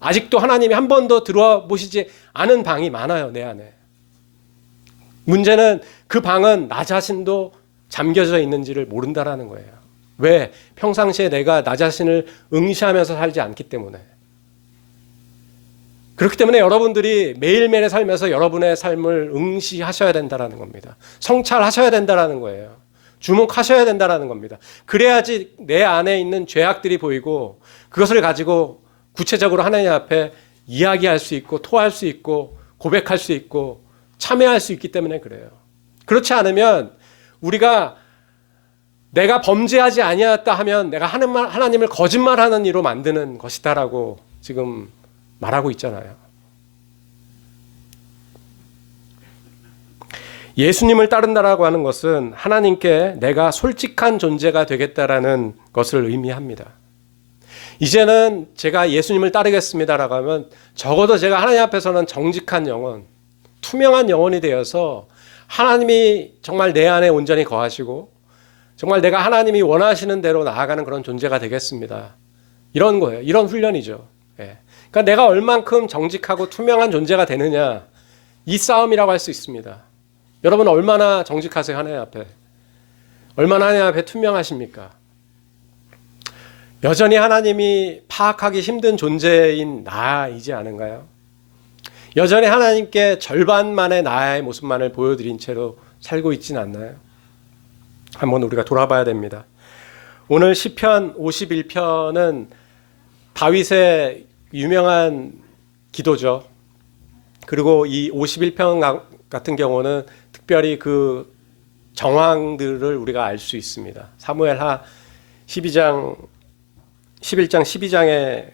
아직도 하나님이 한 번도 들어와 보시지 않은 방이 많아요, 내 안에. 문제는 그 방은 나 자신도 잠겨져 있는지를 모른다라는 거예요. 왜? 평상시에 내가 나 자신을 응시하면서 살지 않기 때문에. 그렇기 때문에 여러분들이 매일매일의 삶에서 여러분의 삶을 응시하셔야 된다라는 겁니다. 성찰하셔야 된다라는 거예요. 주목하셔야 된다라는 겁니다. 그래야지 내 안에 있는 죄악들이 보이고 그것을 가지고 구체적으로 하나님 앞에 이야기할 수 있고 토할 수 있고 고백할 수 있고 참여할 수 있기 때문에 그래요. 그렇지 않으면 우리가 내가 범죄하지 아니었다 하면 내가 하나님을 거짓말하는 이로 만드는 것이다라고 지금 말하고 있잖아요. 예수님을 따른다라고 하는 것은 하나님께 내가 솔직한 존재가 되겠다라는 것을 의미합니다. 이제는 제가 예수님을 따르겠습니다라고 하면 적어도 제가 하나님 앞에서는 정직한 영혼, 투명한 영혼이 되어서 하나님이 정말 내 안에 온전히 거하시고 정말 내가 하나님이 원하시는 대로 나아가는 그런 존재가 되겠습니다. 이런 거예요. 이런 훈련이죠. 예. 그러니까 내가 얼만큼 정직하고 투명한 존재가 되느냐 이 싸움이라고 할 수 있습니다. 여러분 얼마나 정직하세요? 하나님 앞에. 얼마나 하나님 앞에 투명하십니까? 여전히 하나님이 파악하기 힘든 존재인 나이지 않은가요? 여전히 하나님께 절반만의 나의 모습만을 보여드린 채로 살고 있지는 않나요? 한번 우리가 돌아봐야 됩니다. 오늘 시편 51편은 다윗의 유명한 기도죠. 그리고 이 51편 같은 경우는 특별히 그 정황들을 우리가 알 수 있습니다. 사무엘하 11장 12장에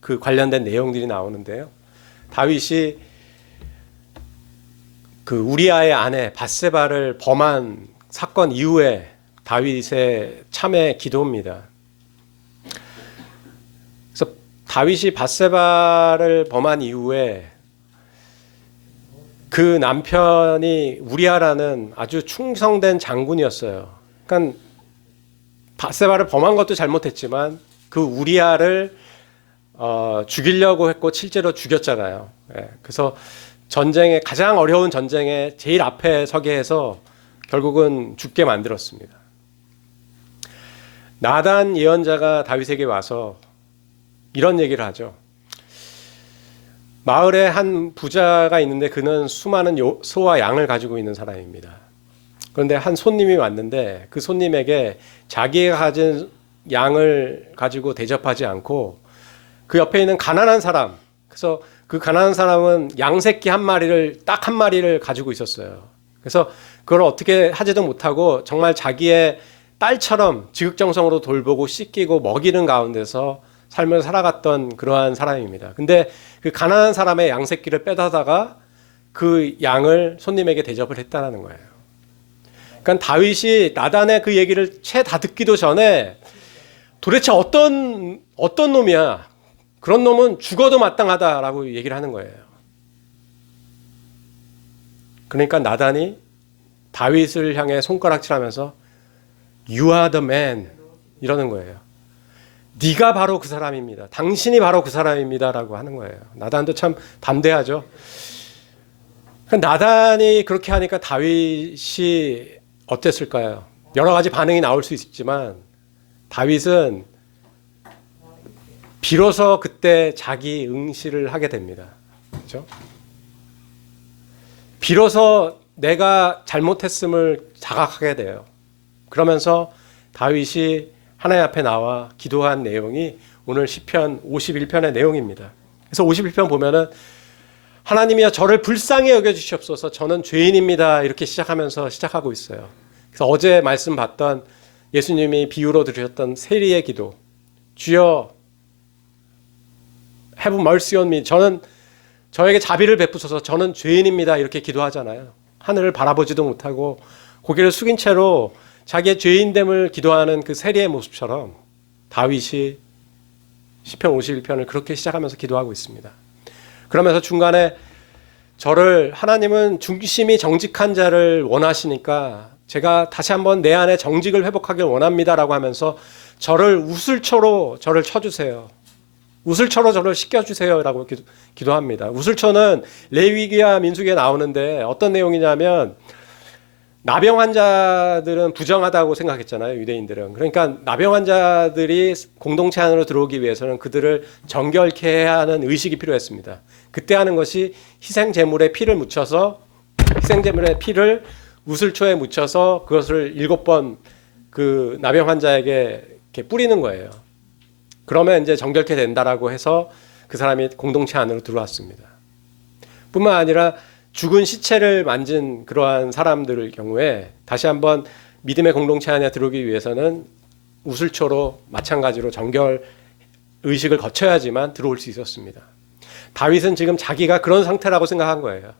그 관련된 내용들이 나오는데요. 다윗이 그 우리아의 아내 밧세바를 범한 사건 이후에 다윗의 참회 기도입니다. 그래서 다윗이 밧세바를 범한 이후에 그 남편이 우리아라는 아주 충성된 장군이었어요. 그러니까 밧세바를 범한 것도 잘못했지만 그 우리아를 죽이려고 했고 실제로 죽였잖아요. 그래서 전쟁에 가장 어려운 전쟁에 제일 앞에 서게 해서 결국은 죽게 만들었습니다. 나단 예언자가 다윗에게 와서 이런 얘기를 하죠. 마을에 한 부자가 있는데 그는 수많은 소와 양을 가지고 있는 사람입니다. 그런데 한 손님이 왔는데 그 손님에게 자기가 가진 양을 가지고 대접하지 않고 그 옆에 있는 가난한 사람, 그래서 그 가난한 사람은 양새끼 딱 한 마리를 가지고 있었어요. 그래서 그걸 어떻게 하지도 못하고 정말 자기의 딸처럼 지극정성으로 돌보고 씻기고 먹이는 가운데서 삶을 살아갔던 그러한 사람입니다. 근데 그 가난한 사람의 양새끼를 빼다가 그 양을 손님에게 대접을 했다는 거예요. 그러니까 다윗이 나단의 그 얘기를 채 다 듣기도 전에 도대체 어떤 놈이야? 그런 놈은 죽어도 마땅하다라고 얘기를 하는 거예요. 그러니까 나단이 다윗을 향해 손가락질하면서 You are the man 이러는 거예요. 네가 바로 그 사람입니다. 당신이 바로 그 사람입니다라고 하는 거예요. 나단도 참 담대하죠. 나단이 그렇게 하니까 다윗이 어땠을까요? 여러 가지 반응이 나올 수 있지만 다윗은 비로소 그때 자기 응시를 하게 됩니다. 그렇죠? 비로소 내가 잘못했음을 자각하게 돼요. 그러면서 다윗이 하나님 앞에 나와 기도한 내용이 오늘 시편 51편의 내용입니다. 그래서 51편 보면은 하나님이여 저를 불쌍히 여겨주시옵소서 저는 죄인입니다 이렇게 시작하고 있어요. 그래서 어제 말씀 봤던 예수님이 비유로 들으셨던 세리의 기도, 주여 have mercy on me, 저에게 자비를 베푸소서 저는 죄인입니다 이렇게 기도하잖아요. 하늘을 바라보지도 못하고 고개를 숙인 채로 자기의 죄인됨을 기도하는 그 세리의 모습처럼 다윗이 시편 51편을 그렇게 시작하면서 기도하고 있습니다. 그러면서 중간에 하나님은 중심이 정직한 자를 원하시니까 제가 다시 한번 내 안에 정직을 회복하길 원합니다라고 하면서 우슬초로 저를 쳐주세요. 우슬초로 저를 씻겨주세요라고 기도합니다. 우슬초는 레위기와 민수기에 나오는데 어떤 내용이냐면 나병 환자들은 부정하다고 생각했잖아요. 유대인들은. 그러니까 나병 환자들이 공동체 안으로 들어오기 위해서는 그들을 정결케 해야 하는 의식이 필요했습니다. 그때 하는 것이 희생제물에 피를 우슬초에 묻혀서 그것을 7번 그 나병 환자에게 이렇게 뿌리는 거예요. 그러면 이제 정결케 된다라고 해서 그 사람이 공동체 안으로 들어왔습니다. 뿐만 아니라 죽은 시체를 만진 그러한 사람들의 경우에 다시 한번 믿음의 공동체 안에 들어오기 위해서는 우슬초로 마찬가지로 정결 의식을 거쳐야지만 들어올 수 있었습니다. 다윗은 지금 자기가 그런 상태라고 생각한 거예요.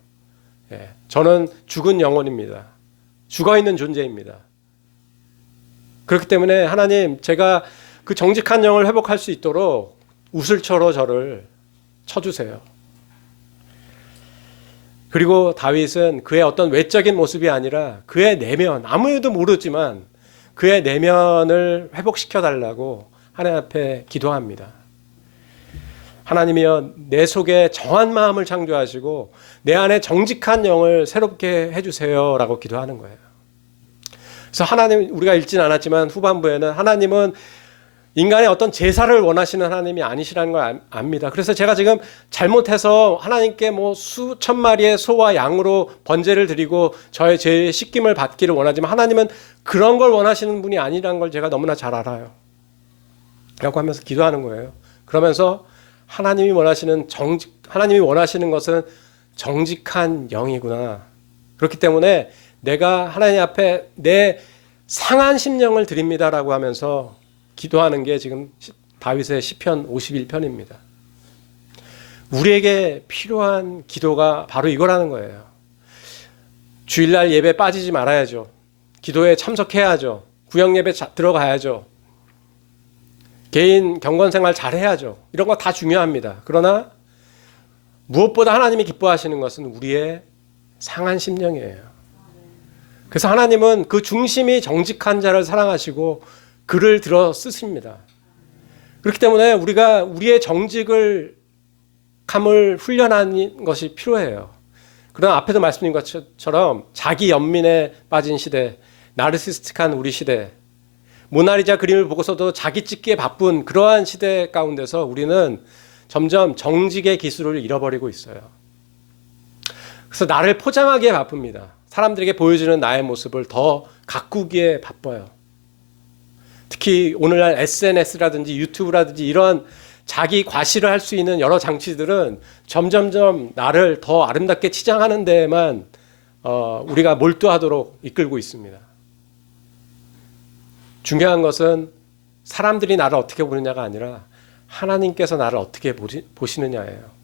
저는 죽은 영혼입니다. 죽어있는 존재입니다. 그렇기 때문에 하나님 제가 그 정직한 영을 회복할 수 있도록 우슬초로 저를 쳐주세요. 그리고 다윗은 그의 어떤 외적인 모습이 아니라 그의 내면, 아무도 모르지만 그의 내면을 회복시켜 달라고 하나님 앞에 기도합니다. 하나님이여 내 속에 정한 마음을 창조하시고 내 안에 정직한 영을 새롭게 해주세요 라고 기도하는 거예요. 그래서 하나님, 우리가 읽진 않았지만 후반부에는 하나님은 인간의 어떤 제사를 원하시는 하나님이 아니시라는 걸 압니다. 그래서 제가 지금 잘못해서 하나님께 수천 마리의 소와 양으로 번제를 드리고 저의 죄의 씻김을 받기를 원하지만 하나님은 그런 걸 원하시는 분이 아니라는 걸 제가 너무나 잘 알아요. 라고 하면서 기도하는 거예요. 그러면서 하나님이 원하시는 것은 정직한 영이구나. 그렇기 때문에 내가 하나님 앞에 내 상한 심령을 드립니다라고 하면서 기도하는 게 지금 다윗의 시편 51편입니다. 우리에게 필요한 기도가 바로 이거라는 거예요. 주일날 예배 빠지지 말아야죠. 기도에 참석해야죠. 구역 예배 들어가야죠. 개인 경건생활 잘해야죠. 이런 거 다 중요합니다. 그러나 무엇보다 하나님이 기뻐하시는 것은 우리의 상한 심령이에요. 그래서 하나님은 그 중심이 정직한 자를 사랑하시고 글을 들어 쓰십니다. 그렇기 때문에 우리가 우리의 정직을 감을 훈련하는 것이 필요해요. 그러나 앞에도 말씀드린 것처럼 자기 연민에 빠진 시대, 나르시스틱한 우리 시대, 모나리자 그림을 보고서도 자기 찍기에 바쁜 그러한 시대 가운데서 우리는 점점 정직의 기술을 잃어버리고 있어요. 그래서 나를 포장하기에 바쁩니다. 사람들에게 보여주는 나의 모습을 더 가꾸기에 바빠요. 특히 오늘날 SNS라든지 유튜브라든지 이런 자기 과시를 할 수 있는 여러 장치들은 점점점 나를 더 아름답게 치장하는 데에만 우리가 몰두하도록 이끌고 있습니다. 중요한 것은 사람들이 나를 어떻게 보느냐가 아니라 하나님께서 나를 어떻게 보시느냐예요.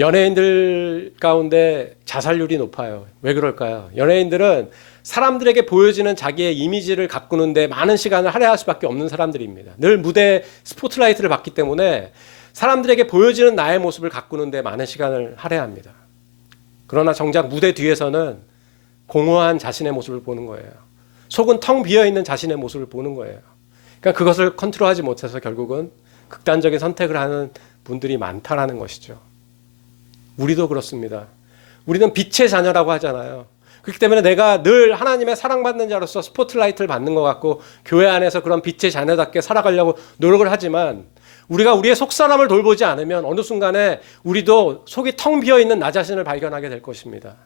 연예인들 가운데 자살률이 높아요. 왜 그럴까요? 연예인들은 사람들에게 보여지는 자기의 이미지를 가꾸는데 많은 시간을 할애할 수밖에 없는 사람들입니다. 늘 무대에 스포트라이트를 받기 때문에 사람들에게 보여지는 나의 모습을 가꾸는데 많은 시간을 할애합니다. 그러나 정작 무대 뒤에서는 공허한 자신의 모습을 보는 거예요. 속은 텅 비어있는 자신의 모습을 보는 거예요. 그러니까 그것을 컨트롤하지 못해서 결국은 극단적인 선택을 하는 분들이 많다라는 것이죠. 우리도 그렇습니다. 우리는 빛의 자녀라고 하잖아요. 그렇기 때문에 내가 늘 하나님의 사랑받는 자로서 스포트라이트를 받는 것 같고 교회 안에서 그런 빛의 자녀답게 살아가려고 노력을 하지만 우리가 우리의 속사람을 돌보지 않으면 어느 순간에 우리도 속이 텅 비어있는 나 자신을 발견하게 될 것입니다.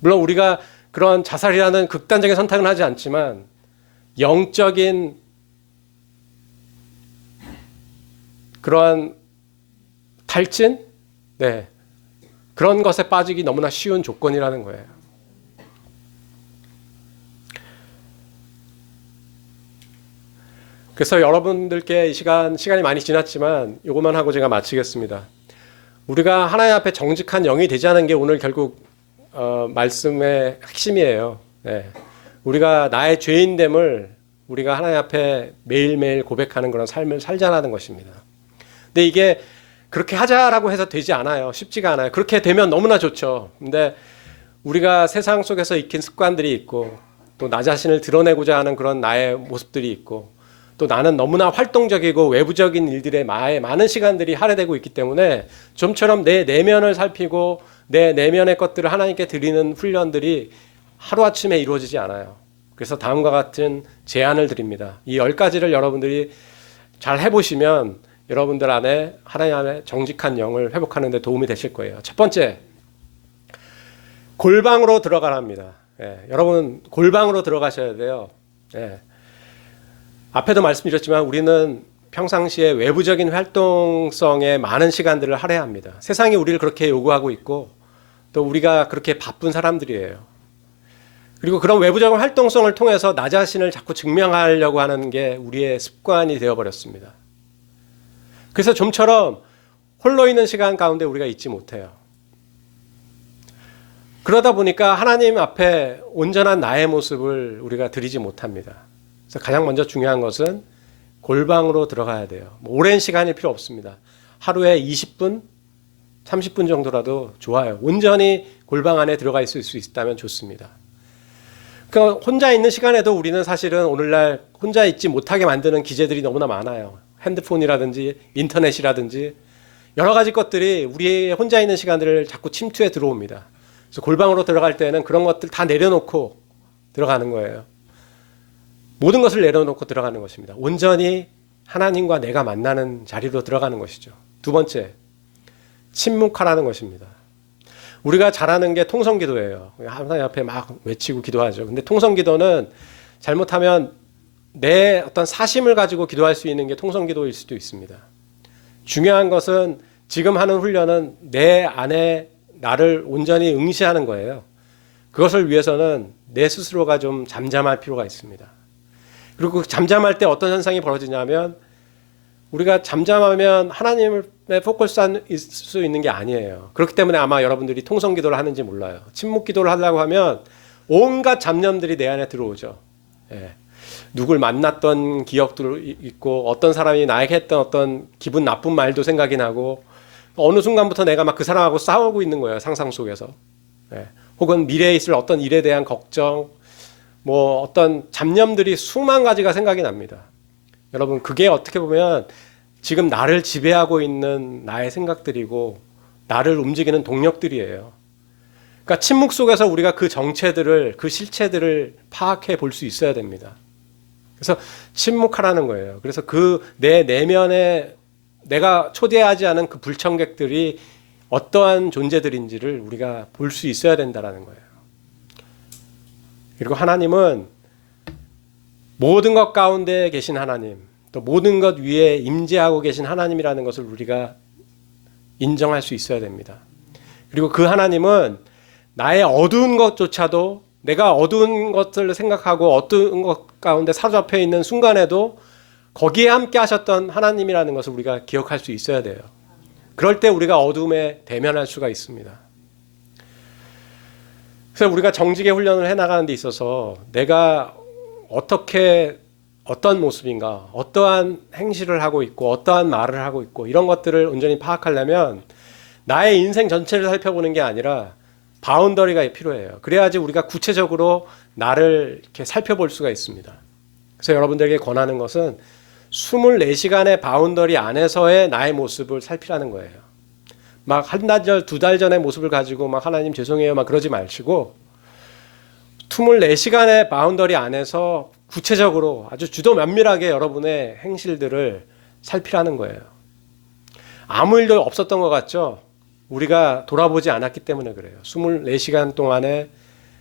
물론 우리가 그런 자살이라는 극단적인 선택은 하지 않지만 영적인 그러한 탈진? 네. 그런 것에 빠지기 너무나 쉬운 조건이라는 거예요. 그래서 여러분들께 이 시간이 많이 지났지만 이것만 하고 제가 마치겠습니다. 우리가 하나님 앞에 정직한 영이 되지 않은 게 오늘 결국 말씀의 핵심이에요. 네. 우리가 나의 죄인됨을 우리가 하나님 앞에 매일매일 고백하는 그런 삶을 살자라는 것입니다. 근데 이게 그렇게 하자라고 해서 되지 않아요. 쉽지가 않아요. 그렇게 되면 너무나 좋죠. 근데 우리가 세상 속에서 익힌 습관들이 있고 또 나 자신을 드러내고자 하는 그런 나의 모습들이 있고 또 나는 너무나 활동적이고 외부적인 일들에 많은 시간들이 할애되고 있기 때문에 좀처럼 내 내면을 살피고 내 내면의 것들을 하나님께 드리는 훈련들이 하루아침에 이루어지지 않아요. 그래서 다음과 같은 제안을 드립니다. 이 10가지를 여러분들이 잘 해보시면 여러분들 안에 하나님 안에 정직한 영을 회복하는 데 도움이 되실 거예요. 첫 번째, 골방으로 들어가랍니다. 여러분 골방으로 들어가셔야 돼요. 앞에도 말씀드렸지만 우리는 평상시에 외부적인 활동성에 많은 시간들을 할애합니다. 세상이 우리를 그렇게 요구하고 있고 또 우리가 그렇게 바쁜 사람들이에요. 그리고 그런 외부적인 활동성을 통해서 나 자신을 자꾸 증명하려고 하는 게 우리의 습관이 되어버렸습니다. 그래서 좀처럼 홀로 있는 시간 가운데 우리가 있지 못해요. 그러다 보니까 하나님 앞에 온전한 나의 모습을 우리가 드리지 못합니다. 그래서 가장 먼저 중요한 것은 골방으로 들어가야 돼요. 오랜 시간일 필요 없습니다. 하루에 20분, 30분 정도라도 좋아요. 온전히 골방 안에 들어가 있을 수 있다면 좋습니다. 그러니까 혼자 있는 시간에도 우리는 사실은 오늘날 혼자 있지 못하게 만드는 기제들이 너무나 많아요. 핸드폰이라든지 인터넷이라든지 여러 가지 것들이 우리의 혼자 있는 시간들을 자꾸 침투해 들어옵니다. 그래서 골방으로 들어갈 때는 그런 것들 다 내려놓고 들어가는 거예요. 모든 것을 내려놓고 들어가는 것입니다. 온전히 하나님과 내가 만나는 자리로 들어가는 것이죠. 두 번째, 침묵하라는 것입니다. 우리가 잘하는 게 통성기도예요. 하나님 앞에 막 외치고 기도하죠. 근데 통성기도는 잘못하면 내 어떤 사심을 가지고 기도할 수 있는 게 통성기도일 수도 있습니다. 중요한 것은 지금 하는 훈련은 내 안에 나를 온전히 응시하는 거예요. 그것을 위해서는 내 스스로가 좀 잠잠할 필요가 있습니다. 그리고 잠잠할 때 어떤 현상이 벌어지냐면 우리가 잠잠하면 하나님의 포커스할 수 있는 게 아니에요. 그렇기 때문에 아마 여러분들이 통성기도를 하는지 몰라요. 침묵기도를 하려고 하면 온갖 잡념들이 내 안에 들어오죠. 예. 누굴 만났던 기억도 있고 어떤 사람이 나에게 했던 어떤 기분 나쁜 말도 생각이 나고 어느 순간부터 내가 막 그 사람하고 싸우고 있는 거예요. 상상 속에서. 예. 혹은 미래에 있을 어떤 일에 대한 걱정, 뭐 어떤 잡념들이 수만 가지가 생각이 납니다. 여러분 그게 어떻게 보면 지금 나를 지배하고 있는 나의 생각들이고 나를 움직이는 동력들이에요. 그러니까 침묵 속에서 우리가 그 정체들을, 그 실체들을 파악해 볼 수 있어야 됩니다. 그래서 침묵하라는 거예요. 그래서 그 내 내면에 내가 초대하지 않은 그 불청객들이 어떠한 존재들인지를 우리가 볼 수 있어야 된다는 거예요. 그리고 하나님은 모든 것 가운데 계신 하나님, 또 모든 것 위에 임재하고 계신 하나님이라는 것을 우리가 인정할 수 있어야 됩니다. 그리고 그 하나님은 나의 어두운 것조차도 내가 어두운 것을 생각하고 어두운 것 가운데 사로잡혀 있는 순간에도 거기에 함께 하셨던 하나님이라는 것을 우리가 기억할 수 있어야 돼요. 그럴 때 우리가 어둠에 대면할 수가 있습니다. 그래서 우리가 정직의 훈련을 해나가는 데 있어서 내가 어떻게 어떤 모습인가, 어떠한 행실을 하고 있고 어떠한 말을 하고 있고 이런 것들을 온전히 파악하려면 나의 인생 전체를 살펴보는 게 아니라 바운더리가 필요해요. 그래야지 우리가 구체적으로 나를 이렇게 살펴볼 수가 있습니다. 그래서 여러분들에게 권하는 것은 24시간의 바운더리 안에서의 나의 모습을 살피라는 거예요. 막 한 달, 두 달 전의 모습을 가지고 막 하나님 죄송해요 막 그러지 마시고 24시간의 바운더리 안에서 구체적으로 아주 주도 면밀하게 여러분의 행실들을 살피라는 거예요. 아무 일도 없었던 것 같죠? 우리가 돌아보지 않았기 때문에 그래요. 24시간 동안에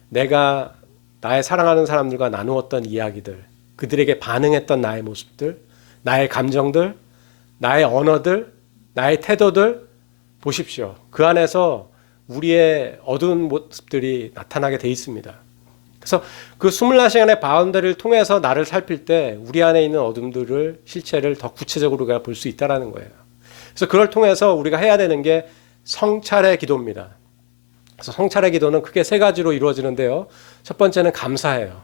내가 나의 사랑하는 사람들과 나누었던 이야기들, 그들에게 반응했던 나의 모습들, 나의 감정들, 나의 언어들, 나의 태도들 보십시오. 그 안에서 우리의 어두운 모습들이 나타나게 돼 있습니다. 그래서 그 24시간의 바운더리를 통해서 나를 살필 때 우리 안에 있는 어둠들을 실체를 더 구체적으로 우리가 볼 수 있다는 거예요. 그래서 그걸 통해서 우리가 해야 되는 게 성찰의 기도입니다. 그래서 성찰의 기도는 크게 세 가지로 이루어지는데요. 첫 번째는 감사예요.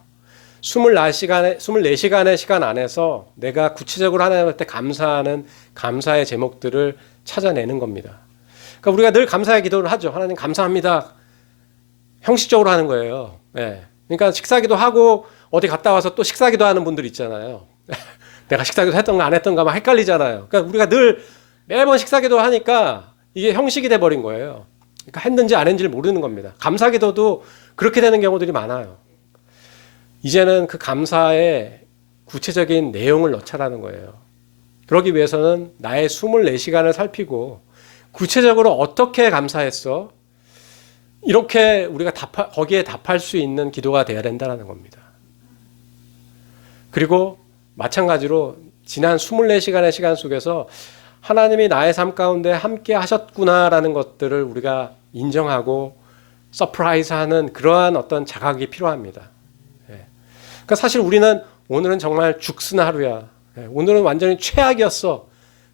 24시간의 시간 안에서 내가 구체적으로 하나님한테 감사하는 감사의 제목들을 찾아내는 겁니다. 그러니까 우리가 늘 감사의 기도를 하죠. 하나님 감사합니다. 형식적으로 하는 거예요. 네. 그러니까 식사기도 하고 어디 갔다 와서 또 식사기도 하는 분들 있잖아요. 내가 식사기도 했던가 안 했던가 막 헷갈리잖아요. 그러니까 우리가 늘 매번 식사기도 하니까 이게 형식이 돼버린 거예요. 그러니까 했는지 안 했는지를 모르는 겁니다. 감사기도도 그렇게 되는 경우들이 많아요. 이제는 그 감사에 구체적인 내용을 넣자라는 거예요. 그러기 위해서는 나의 24시간을 살피고 구체적으로 어떻게 감사했어? 이렇게 우리가 거기에 답할 수 있는 기도가 돼야 된다는 겁니다. 그리고 마찬가지로 지난 24시간의 시간 속에서 하나님이 나의 삶 가운데 함께 하셨구나라는 것들을 우리가 인정하고 서프라이즈하는 그러한 어떤 자각이 필요합니다. 그러니까 사실 우리는 오늘은 정말 죽쓰는 하루야. 오늘은 완전히 최악이었어.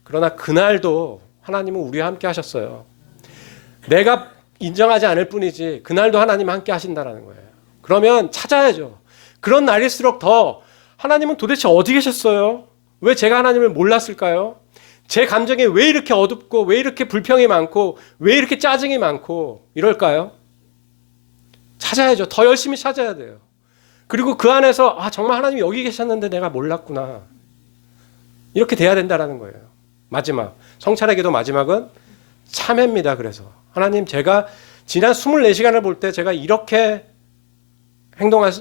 그러나 그날도 하나님은 우리와 함께 하셨어요. 내가 인정하지 않을 뿐이지 그날도 하나님은 함께 하신다는 거예요. 그러면 찾아야죠. 그런 날일수록 더 하나님은 도대체 어디 계셨어요? 왜 제가 하나님을 몰랐을까요? 제 감정이 왜 이렇게 어둡고 왜 이렇게 불평이 많고 왜 이렇게 짜증이 많고 이럴까요? 찾아야죠. 더 열심히 찾아야 돼요. 그리고 그 안에서 정말 하나님이 여기 계셨는데 내가 몰랐구나. 이렇게 돼야 된다는 거예요. 마지막 성찰의 기도 마지막은 참회입니다. 그래서 하나님 제가 지난 24시간을 볼 때 제가 이렇게 행동한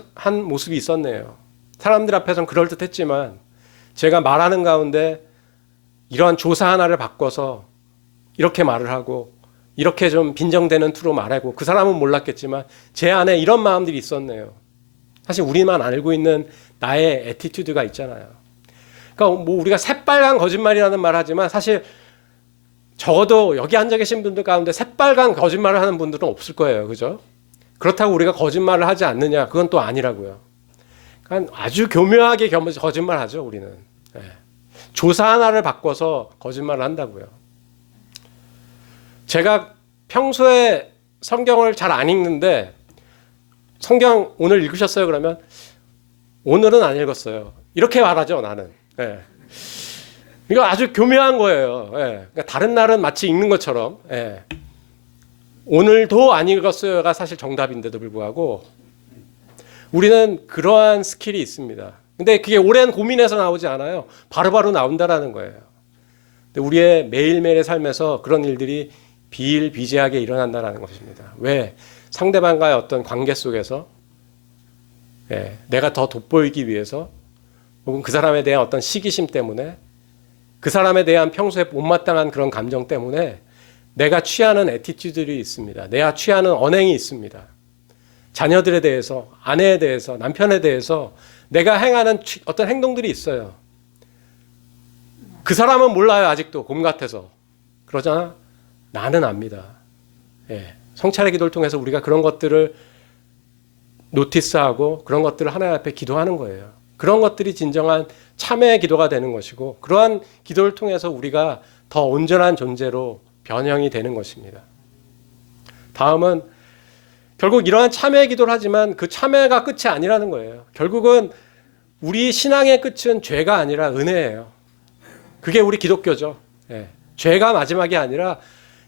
모습이 있었네요. 사람들 앞에서는 그럴듯했지만 제가 말하는 가운데 이러한 조사 하나를 바꿔서 이렇게 말을 하고 이렇게 좀 빈정되는 투로 말하고 그 사람은 몰랐겠지만 제 안에 이런 마음들이 있었네요. 사실 우리만 알고 있는 나의 애티튜드가 있잖아요. 그러니까 뭐 우리가 새빨간 거짓말이라는 말 하지만 사실 적어도 여기 앉아 계신 분들 가운데 새빨간 거짓말을 하는 분들은 없을 거예요. 그죠? 그렇다고 우리가 거짓말을 하지 않느냐? 그건 또 아니라고요. 그러니까 아주 교묘하게 거짓말 하죠, 우리는. 예. 조사 하나를 바꿔서 거짓말을 한다고요. 제가 평소에 성경을 잘 안 읽는데 성경 오늘 읽으셨어요? 그러면 오늘은 안 읽었어요. 이렇게 말하죠, 나는. 예. 이거 아주 교묘한 거예요. 예. 그러니까 다른 날은 마치 읽는 것처럼. 예. 오늘도 안 읽었어요가 사실 정답인데도 불구하고 우리는 그러한 스킬이 있습니다. 근데 그게 오랜 고민에서 나오지 않아요. 바로바로 나온다라는 거예요. 근데 우리의 매일매일의 삶에서 그런 일들이 비일비재하게 일어난다는 것입니다. 왜? 상대방과의 어떤 관계 속에서 내가 더 돋보이기 위해서 혹은 그 사람에 대한 어떤 시기심 때문에 그 사람에 대한 평소에 못마땅한 그런 감정 때문에 내가 취하는 애티튜드들이 있습니다. 내가 취하는 언행이 있습니다. 자녀들에 대해서, 아내에 대해서, 남편에 대해서 내가 행하는 어떤 행동들이 있어요. 그 사람은 몰라요. 아직도 곰 같아서. 그러잖아. 나는 압니다. 성찰의 기도를 통해서 우리가 그런 것들을 노티스하고 그런 것들을 하나님 앞에 기도하는 거예요. 그런 것들이 진정한 참회의 기도가 되는 것이고 그러한 기도를 통해서 우리가 더 온전한 존재로 변형이 되는 것입니다. 다음은 결국 이러한 참회의 기도를 하지만 그 참회가 끝이 아니라는 거예요. 결국은 우리 신앙의 끝은 죄가 아니라 은혜예요. 그게 우리 기독교죠. 죄가 마지막이 아니라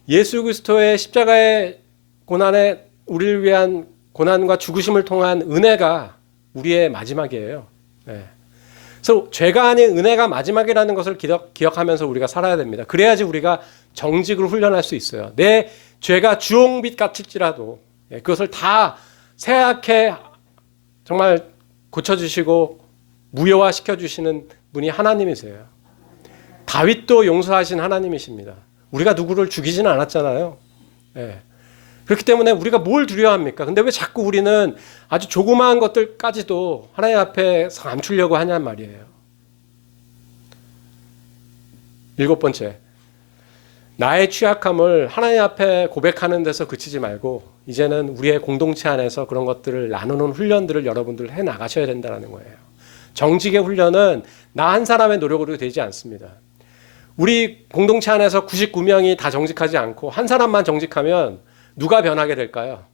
예수 그리스도의 십자가의 고난에 우리를 위한 고난과 죽으심을 통한 은혜가 우리의 마지막이에요. 그래서 죄가 아닌 은혜가 마지막이라는 것을 기억하면서 우리가 살아야 됩니다. 그래야지 우리가 정직으로 훈련할 수 있어요. 내 죄가 주홍빛 같을지라도 그것을 다 새하얗게 정말 고쳐주시고 무효화시켜 주시는 분이 하나님이세요. 다윗도 용서하신 하나님이십니다. 우리가 누구를 죽이지는 않았잖아요. 그렇기 때문에 우리가 뭘 두려워합니까? 근데 왜 자꾸 우리는 아주 조그마한 것들까지도 하나님 앞에 감추려고 하냔 말이에요. 7번째, 나의 취약함을 하나님 앞에 고백하는 데서 그치지 말고 이제는 우리의 공동체 안에서 그런 것들을 나누는 훈련들을 여러분들 해 나가셔야 된다는 거예요. 정직의 훈련은 나 한 사람의 노력으로 되지 않습니다. 우리 공동체 안에서 99명이 다 정직하지 않고 한 사람만 정직하면 누가 변하게 될까요?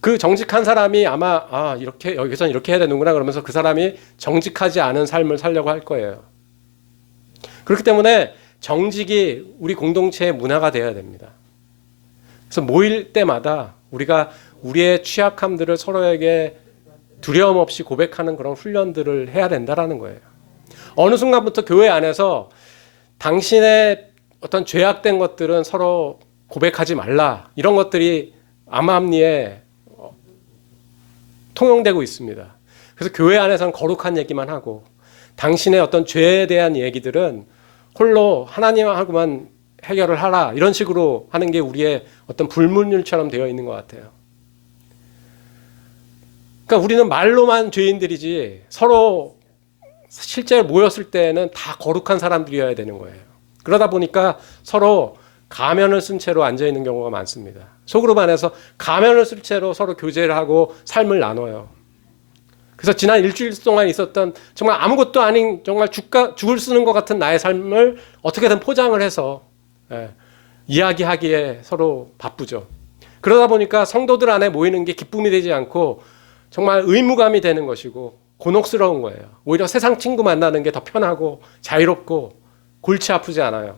그 정직한 사람이 아마 이렇게 여기선 이렇게 해야 되는구나 그러면서 그 사람이 정직하지 않은 삶을 살려고 할 거예요. 그렇기 때문에 정직이 우리 공동체의 문화가 되어야 됩니다. 그래서 모일 때마다 우리가 우리의 취약함들을 서로에게 두려움 없이 고백하는 그런 훈련들을 해야 된다라는 거예요. 어느 순간부터 교회 안에서 당신의 어떤 죄악된 것들은 서로 고백하지 말라 이런 것들이 암암리에 통용되고 있습니다. 그래서 교회 안에서는 거룩한 얘기만 하고 당신의 어떤 죄에 대한 얘기들은 홀로 하나님하고만 해결을 하라 이런 식으로 하는 게 우리의 어떤 불문율처럼 되어 있는 것 같아요. 그러니까 우리는 말로만 죄인들이지 서로 실제로 모였을 때는 다 거룩한 사람들이어야 되는 거예요. 그러다 보니까 서로 가면을 쓴 채로 앉아있는 경우가 많습니다. 속으로 반해서 가면을 쓴 채로 서로 교제를 하고 삶을 나눠요. 그래서 지난 일주일 동안 있었던 정말 아무것도 아닌 정말 죽을 쓰는 것 같은 나의 삶을 어떻게든 포장을 해서 이야기하기에 서로 바쁘죠. 그러다 보니까 성도들 안에 모이는 게 기쁨이 되지 않고 정말 의무감이 되는 것이고 곤혹스러운 거예요. 오히려 세상 친구 만나는 게 더 편하고 자유롭고 골치 아프지 않아요.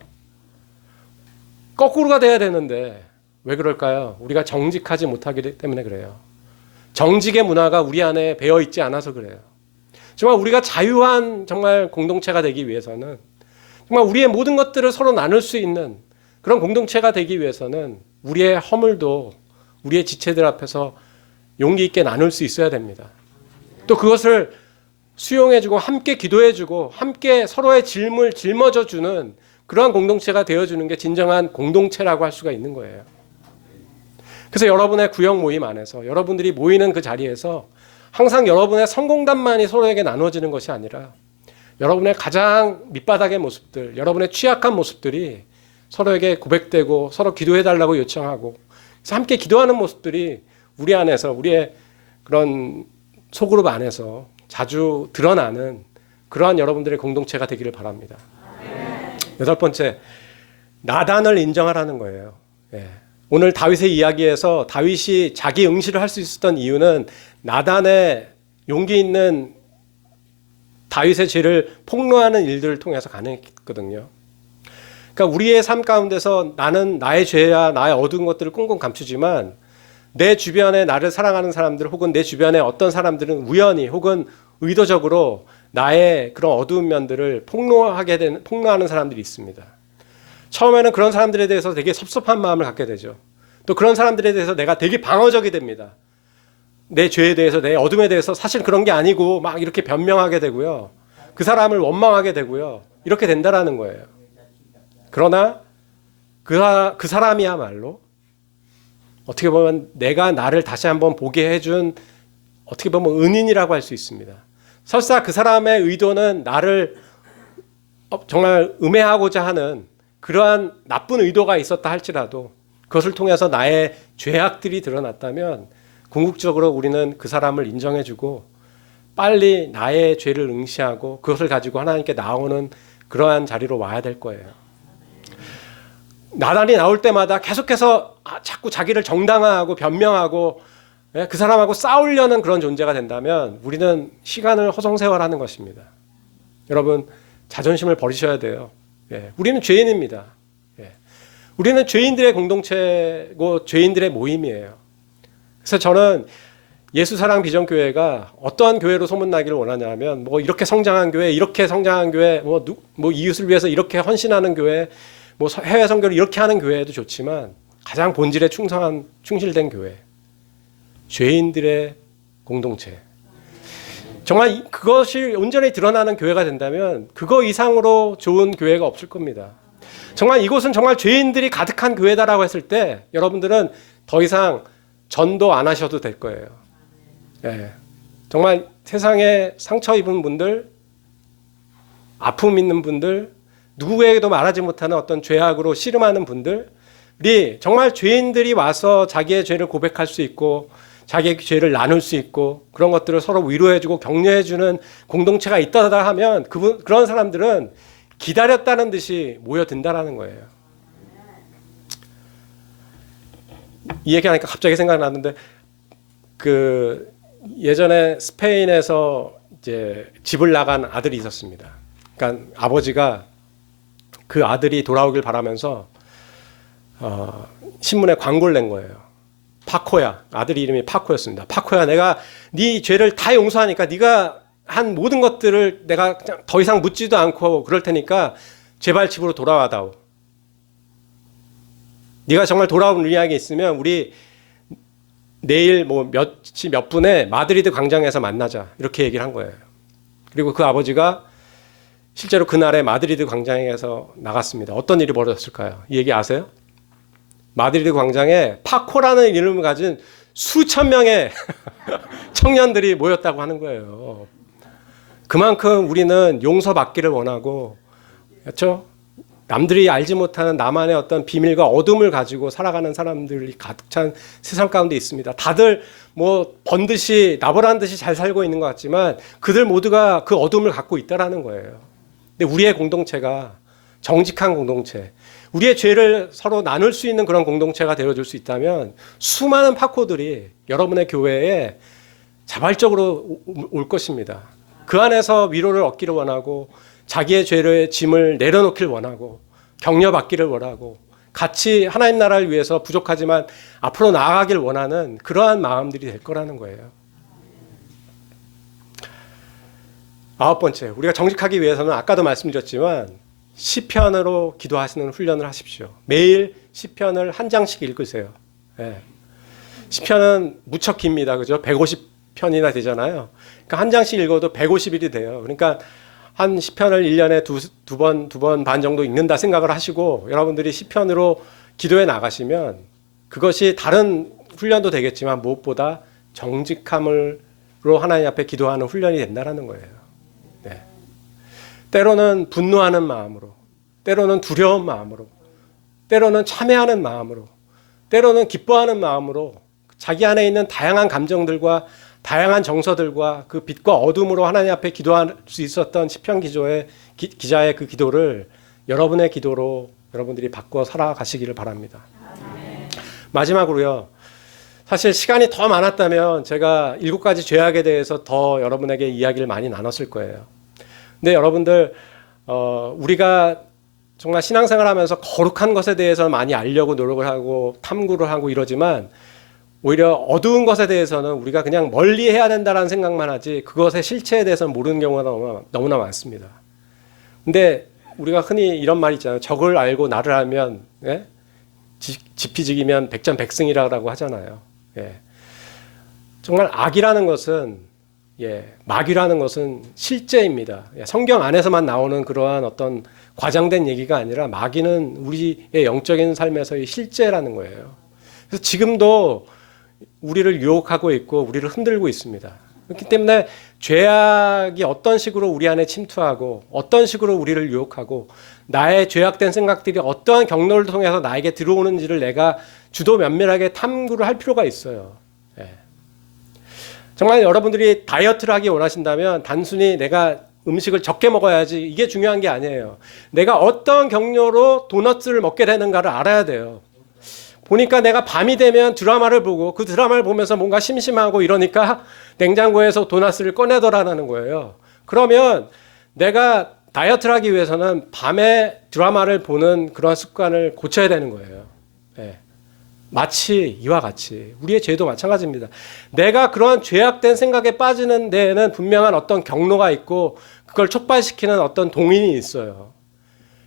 거꾸로가 돼야 되는데 왜 그럴까요? 우리가 정직하지 못하기 때문에 그래요. 정직의 문화가 우리 안에 배어 있지 않아서 그래요. 정말 우리가 자유한 정말 공동체가 되기 위해서는 정말 우리의 모든 것들을 서로 나눌 수 있는 그런 공동체가 되기 위해서는 우리의 허물도 우리의 지체들 앞에서 용기 있게 나눌 수 있어야 됩니다. 또 그것을 수용해주고 함께 기도해주고 함께 서로의 짐을 짊어져주는 그러한 공동체가 되어주는 게 진정한 공동체라고 할 수가 있는 거예요. 그래서 여러분의 구역 모임 안에서 여러분들이 모이는 그 자리에서 항상 여러분의 성공담만이 서로에게 나눠지는 것이 아니라 여러분의 가장 밑바닥의 모습들, 여러분의 취약한 모습들이 서로에게 고백되고 서로 기도해달라고 요청하고 그래서 함께 기도하는 모습들이 우리 안에서 우리의 그런 소그룹 안에서 자주 드러나는 그러한 여러분들의 공동체가 되기를 바랍니다. 여덟 번째, 나단을 인정하라는 거예요. 예. 오늘 다윗의 이야기에서 다윗이 자기 응시를 할 수 있었던 이유는 나단의 용기 있는 다윗의 죄를 폭로하는 일들을 통해서 가능했거든요. 그러니까 우리의 삶 가운데서 나는 나의 죄야 나의 어두운 것들을 꽁꽁 감추지만 내 주변에 나를 사랑하는 사람들 혹은 내 주변에 어떤 사람들은 우연히 혹은 의도적으로 나의 그런 어두운 면들을 폭로하는 사람들이 있습니다. 처음에는 그런 사람들에 대해서 되게 섭섭한 마음을 갖게 되죠. 또 그런 사람들에 대해서 내가 되게 방어적이 됩니다. 내 죄에 대해서 내 어둠에 대해서 사실 그런 게 아니고 막 이렇게 변명하게 되고요. 그 사람을 원망하게 되고요. 이렇게 된다라는 거예요. 그러나 그 사람이야말로 어떻게 보면 내가 나를 다시 한번 보게 해준 어떻게 보면 은인이라고 할 수 있습니다. 설사 그 사람의 의도는 나를 정말 음해하고자 하는 그러한 나쁜 의도가 있었다 할지라도 그것을 통해서 나의 죄악들이 드러났다면 궁극적으로 우리는 그 사람을 인정해주고 빨리 나의 죄를 응시하고 그것을 가지고 하나님께 나오는 그러한 자리로 와야 될 거예요. 나단이 나올 때마다 계속해서 자꾸 자기를 정당화하고 변명하고 그 사람하고 싸우려는 그런 존재가 된다면 우리는 시간을 허송세월하는 것입니다. 여러분 자존심을 버리셔야 돼요. 우리는 죄인입니다. 우리는 죄인들의 공동체고 죄인들의 모임이에요. 그래서 저는 예수사랑 비전교회가 어떠한 교회로 소문나기를 원하냐면 뭐 이렇게 성장한 교회, 이렇게 성장한 교회, 뭐 이웃을 위해서 이렇게 헌신하는 교회, 뭐 해외 선교를 이렇게 하는 교회도 좋지만 가장 본질에 충실된 교회, 죄인들의 공동체. 정말 그것이 온전히 드러나는 교회가 된다면 그거 이상으로 좋은 교회가 없을 겁니다. 정말 이곳은 정말 죄인들이 가득한 교회다라고 했을 때 여러분들은 더 이상 전도 안 하셔도 될 거예요. 정말 세상에 상처 입은 분들, 아픔 있는 분들, 누구에게도 말하지 못하는 어떤 죄악으로 씨름하는 분들이 정말 죄인들이 와서 자기의 죄를 고백할 수 있고 자기의 죄를 나눌 수 있고 그런 것들을 서로 위로해주고 격려해주는 공동체가 있다다 하면 그런 사람들은 기다렸다는 듯이 모여든다라는 거예요. 이 얘기하니까 갑자기 생각났는데 그 예전에 스페인에서 이제 집을 나간 아들이 있었습니다. 그러니까 아버지가 그 아들이 돌아오길 바라면서 신문에 광고를 낸 거예요. 파코야, 아들 이름이 파코였습니다. 파코야, 내가 네 죄를 다 용서하니까 네가 한 모든 것들을 내가 그냥 더 이상 묻지도 않고 그럴 테니까 제발 집으로 돌아와다오. 네가 정말 돌아올 의향이 있으면 우리 내일 뭐 몇 분에 마드리드 광장에서 만나자. 이렇게 얘기를 한 거예요. 그리고 그 아버지가 실제로 그날에 마드리드 광장에서 나갔습니다. 어떤 일이 벌어졌을까요? 이 얘기 아세요? 마드리드 광장에 파코라는 이름을 가진 수천 명의 청년들이 모였다고 하는 거예요. 그만큼 우리는 용서받기를 원하고, 그렇죠? 남들이 알지 못하는 나만의 어떤 비밀과 어둠을 가지고 살아가는 사람들이 가득 찬 세상 가운데 있습니다. 다들 뭐 번듯이 나보란 듯이 잘 살고 있는 것 같지만 그들 모두가 그 어둠을 갖고 있다라는 거예요. 근데 우리의 공동체가 정직한 공동체, 우리의 죄를 서로 나눌 수 있는 그런 공동체가 되어줄 수 있다면 수많은 파코들이 여러분의 교회에 자발적으로 올 것입니다. 그 안에서 위로를 얻기를 원하고 자기의 죄의 짐을 내려놓기를 원하고 격려받기를 원하고 같이 하나님 나라를 위해서 부족하지만 앞으로 나아가길 원하는 그러한 마음들이 될 거라는 거예요. 아홉 번째, 우리가 정직하기 위해서는 아까도 말씀드렸지만 시편으로 기도하시는 훈련을 하십시오. 매일 시편을 한 장씩 읽으세요. 시편은 무척 깁니다. 그죠? 150편이나 되잖아요. 그러니까 한 장씩 읽어도 150일이 돼요. 그러니까 한 시편을 1년에 두 번 반 정도 읽는다 생각을 하시고 여러분들이 시편으로 기도해 나가시면 그것이 다른 훈련도 되겠지만 무엇보다 정직함을 하나님 앞에 기도하는 훈련이 된다는 거예요. 네. 때로는 분노하는 마음으로, 때로는 두려운 마음으로, 때로는 참회하는 마음으로, 때로는 기뻐하는 마음으로 자기 안에 있는 다양한 감정들과 다양한 정서들과 그 빛과 어둠으로 하나님 앞에 기도할 수 있었던 시편 기자의 그 기도를 여러분의 기도로 여러분들이 바꿔 살아가시기를 바랍니다. 마지막으로요. 사실 시간이 더 많았다면 제가 7가지 죄악에 대해서 더 여러분에게 이야기를 많이 나눴을 거예요. 근데 여러분들 우리가 정말 신앙생활 하면서 거룩한 것에 대해서 많이 알려고 노력을 하고 탐구를 하고 이러지만 오히려 어두운 것에 대해서는 우리가 그냥 멀리 해야 된다는 생각만 하지 그것의 실체에 대해서는 모르는 경우가 너무나 많습니다. 근데 우리가 흔히 이런 말이 있잖아요. 적을 알고 나를 알면 예? 지피지기면 백전백승이라고 하잖아요. 예. 정말 악이라는 것은 마귀라는 것은 실제입니다. 성경 안에서만 나오는 그러한 어떤 과장된 얘기가 아니라 마귀는 우리의 영적인 삶에서의 실제라는 거예요. 그래서 지금도 우리를 유혹하고 있고 우리를 흔들고 있습니다. 그렇기 때문에 죄악이 어떤 식으로 우리 안에 침투하고 어떤 식으로 우리를 유혹하고 나의 죄악된 생각들이 어떠한 경로를 통해서 나에게 들어오는지를 내가 주도 면밀하게 탐구를 할 필요가 있어요. 정말 여러분들이 다이어트를 하기 원하신다면 단순히 내가 음식을 적게 먹어야지 이게 중요한 게 아니에요. 내가 어떤 경로로 도넛을 먹게 되는가를 알아야 돼요. 보니까 내가 밤이 되면 드라마를 보고 그 드라마를 보면서 뭔가 심심하고 이러니까 냉장고에서 도넛을 꺼내더라는 거예요. 그러면 내가 다이어트를 하기 위해서는 밤에 드라마를 보는 그런 습관을 고쳐야 되는 거예요. 마치 이와 같이 우리의 죄도 마찬가지입니다. 내가 그러한 죄악된 생각에 빠지는 데에는 분명한 어떤 경로가 있고 그걸 촉발시키는 어떤 동인이 있어요.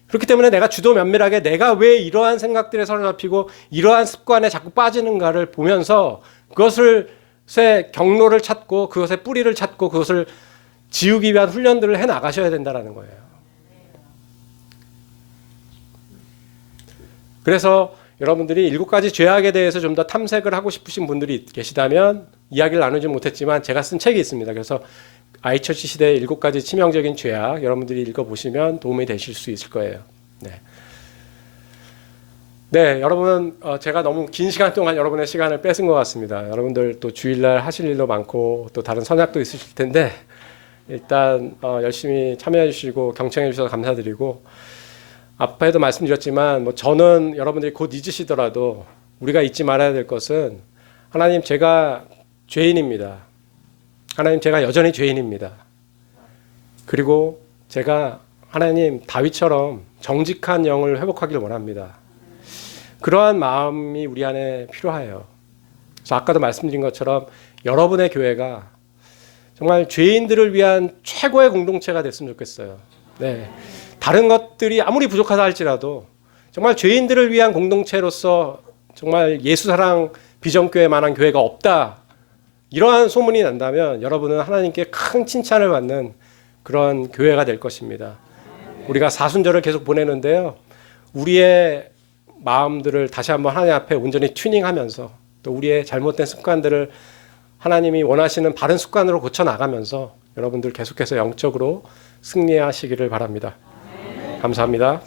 그렇기 때문에 내가 주도 면밀하게 내가 왜 이러한 생각들에 사로잡히고 이러한 습관에 자꾸 빠지는가를 보면서 그것의 경로를 찾고 그것의 뿌리를 찾고 그것을 지우기 위한 훈련들을 해나가셔야 된다는 거예요. 그래서 여러분들이 7가지 죄악에 대해서 좀 더 탐색을 하고 싶으신 분들이 계시다면 이야기를 나누지 못했지만 제가 쓴 책이 있습니다. 그래서 아이처치 시대의 7가지 치명적인 죄악 여러분들이 읽어보시면 도움이 되실 수 있을 거예요. 네, 여러분 제가 너무 긴 시간 동안 여러분의 시간을 뺏은 것 같습니다. 여러분들 또 주일날 하실 일도 많고 또 다른 선약도 있으실 텐데 일단 열심히 참여해 주시고 경청해 주셔서 감사드리고 앞에도 말씀드렸지만 저는 여러분들이 곧 잊으시더라도 우리가 잊지 말아야 될 것은 하나님 제가 죄인입니다. 하나님 제가 여전히 죄인입니다. 그리고 제가 하나님 다윗처럼 정직한 영을 회복하기를 원합니다. 그러한 마음이 우리 안에 필요해요. 그래서 아까도 말씀드린 것처럼 여러분의 교회가 정말 죄인들을 위한 최고의 공동체가 됐으면 좋겠어요. 네. 다른 것들이 아무리 부족하다 할지라도 정말 죄인들을 위한 공동체로서 정말 예수사랑 비전교회만한 교회가 없다. 이러한 소문이 난다면 여러분은 하나님께 큰 칭찬을 받는 그런 교회가 될 것입니다. 우리가 사순절을 계속 보내는데요. 우리의 마음들을 다시 한번 하나님 앞에 온전히 튜닝하면서 또 우리의 잘못된 습관들을 하나님이 원하시는 바른 습관으로 고쳐나가면서 여러분들 계속해서 영적으로 승리하시기를 바랍니다. 감사합니다.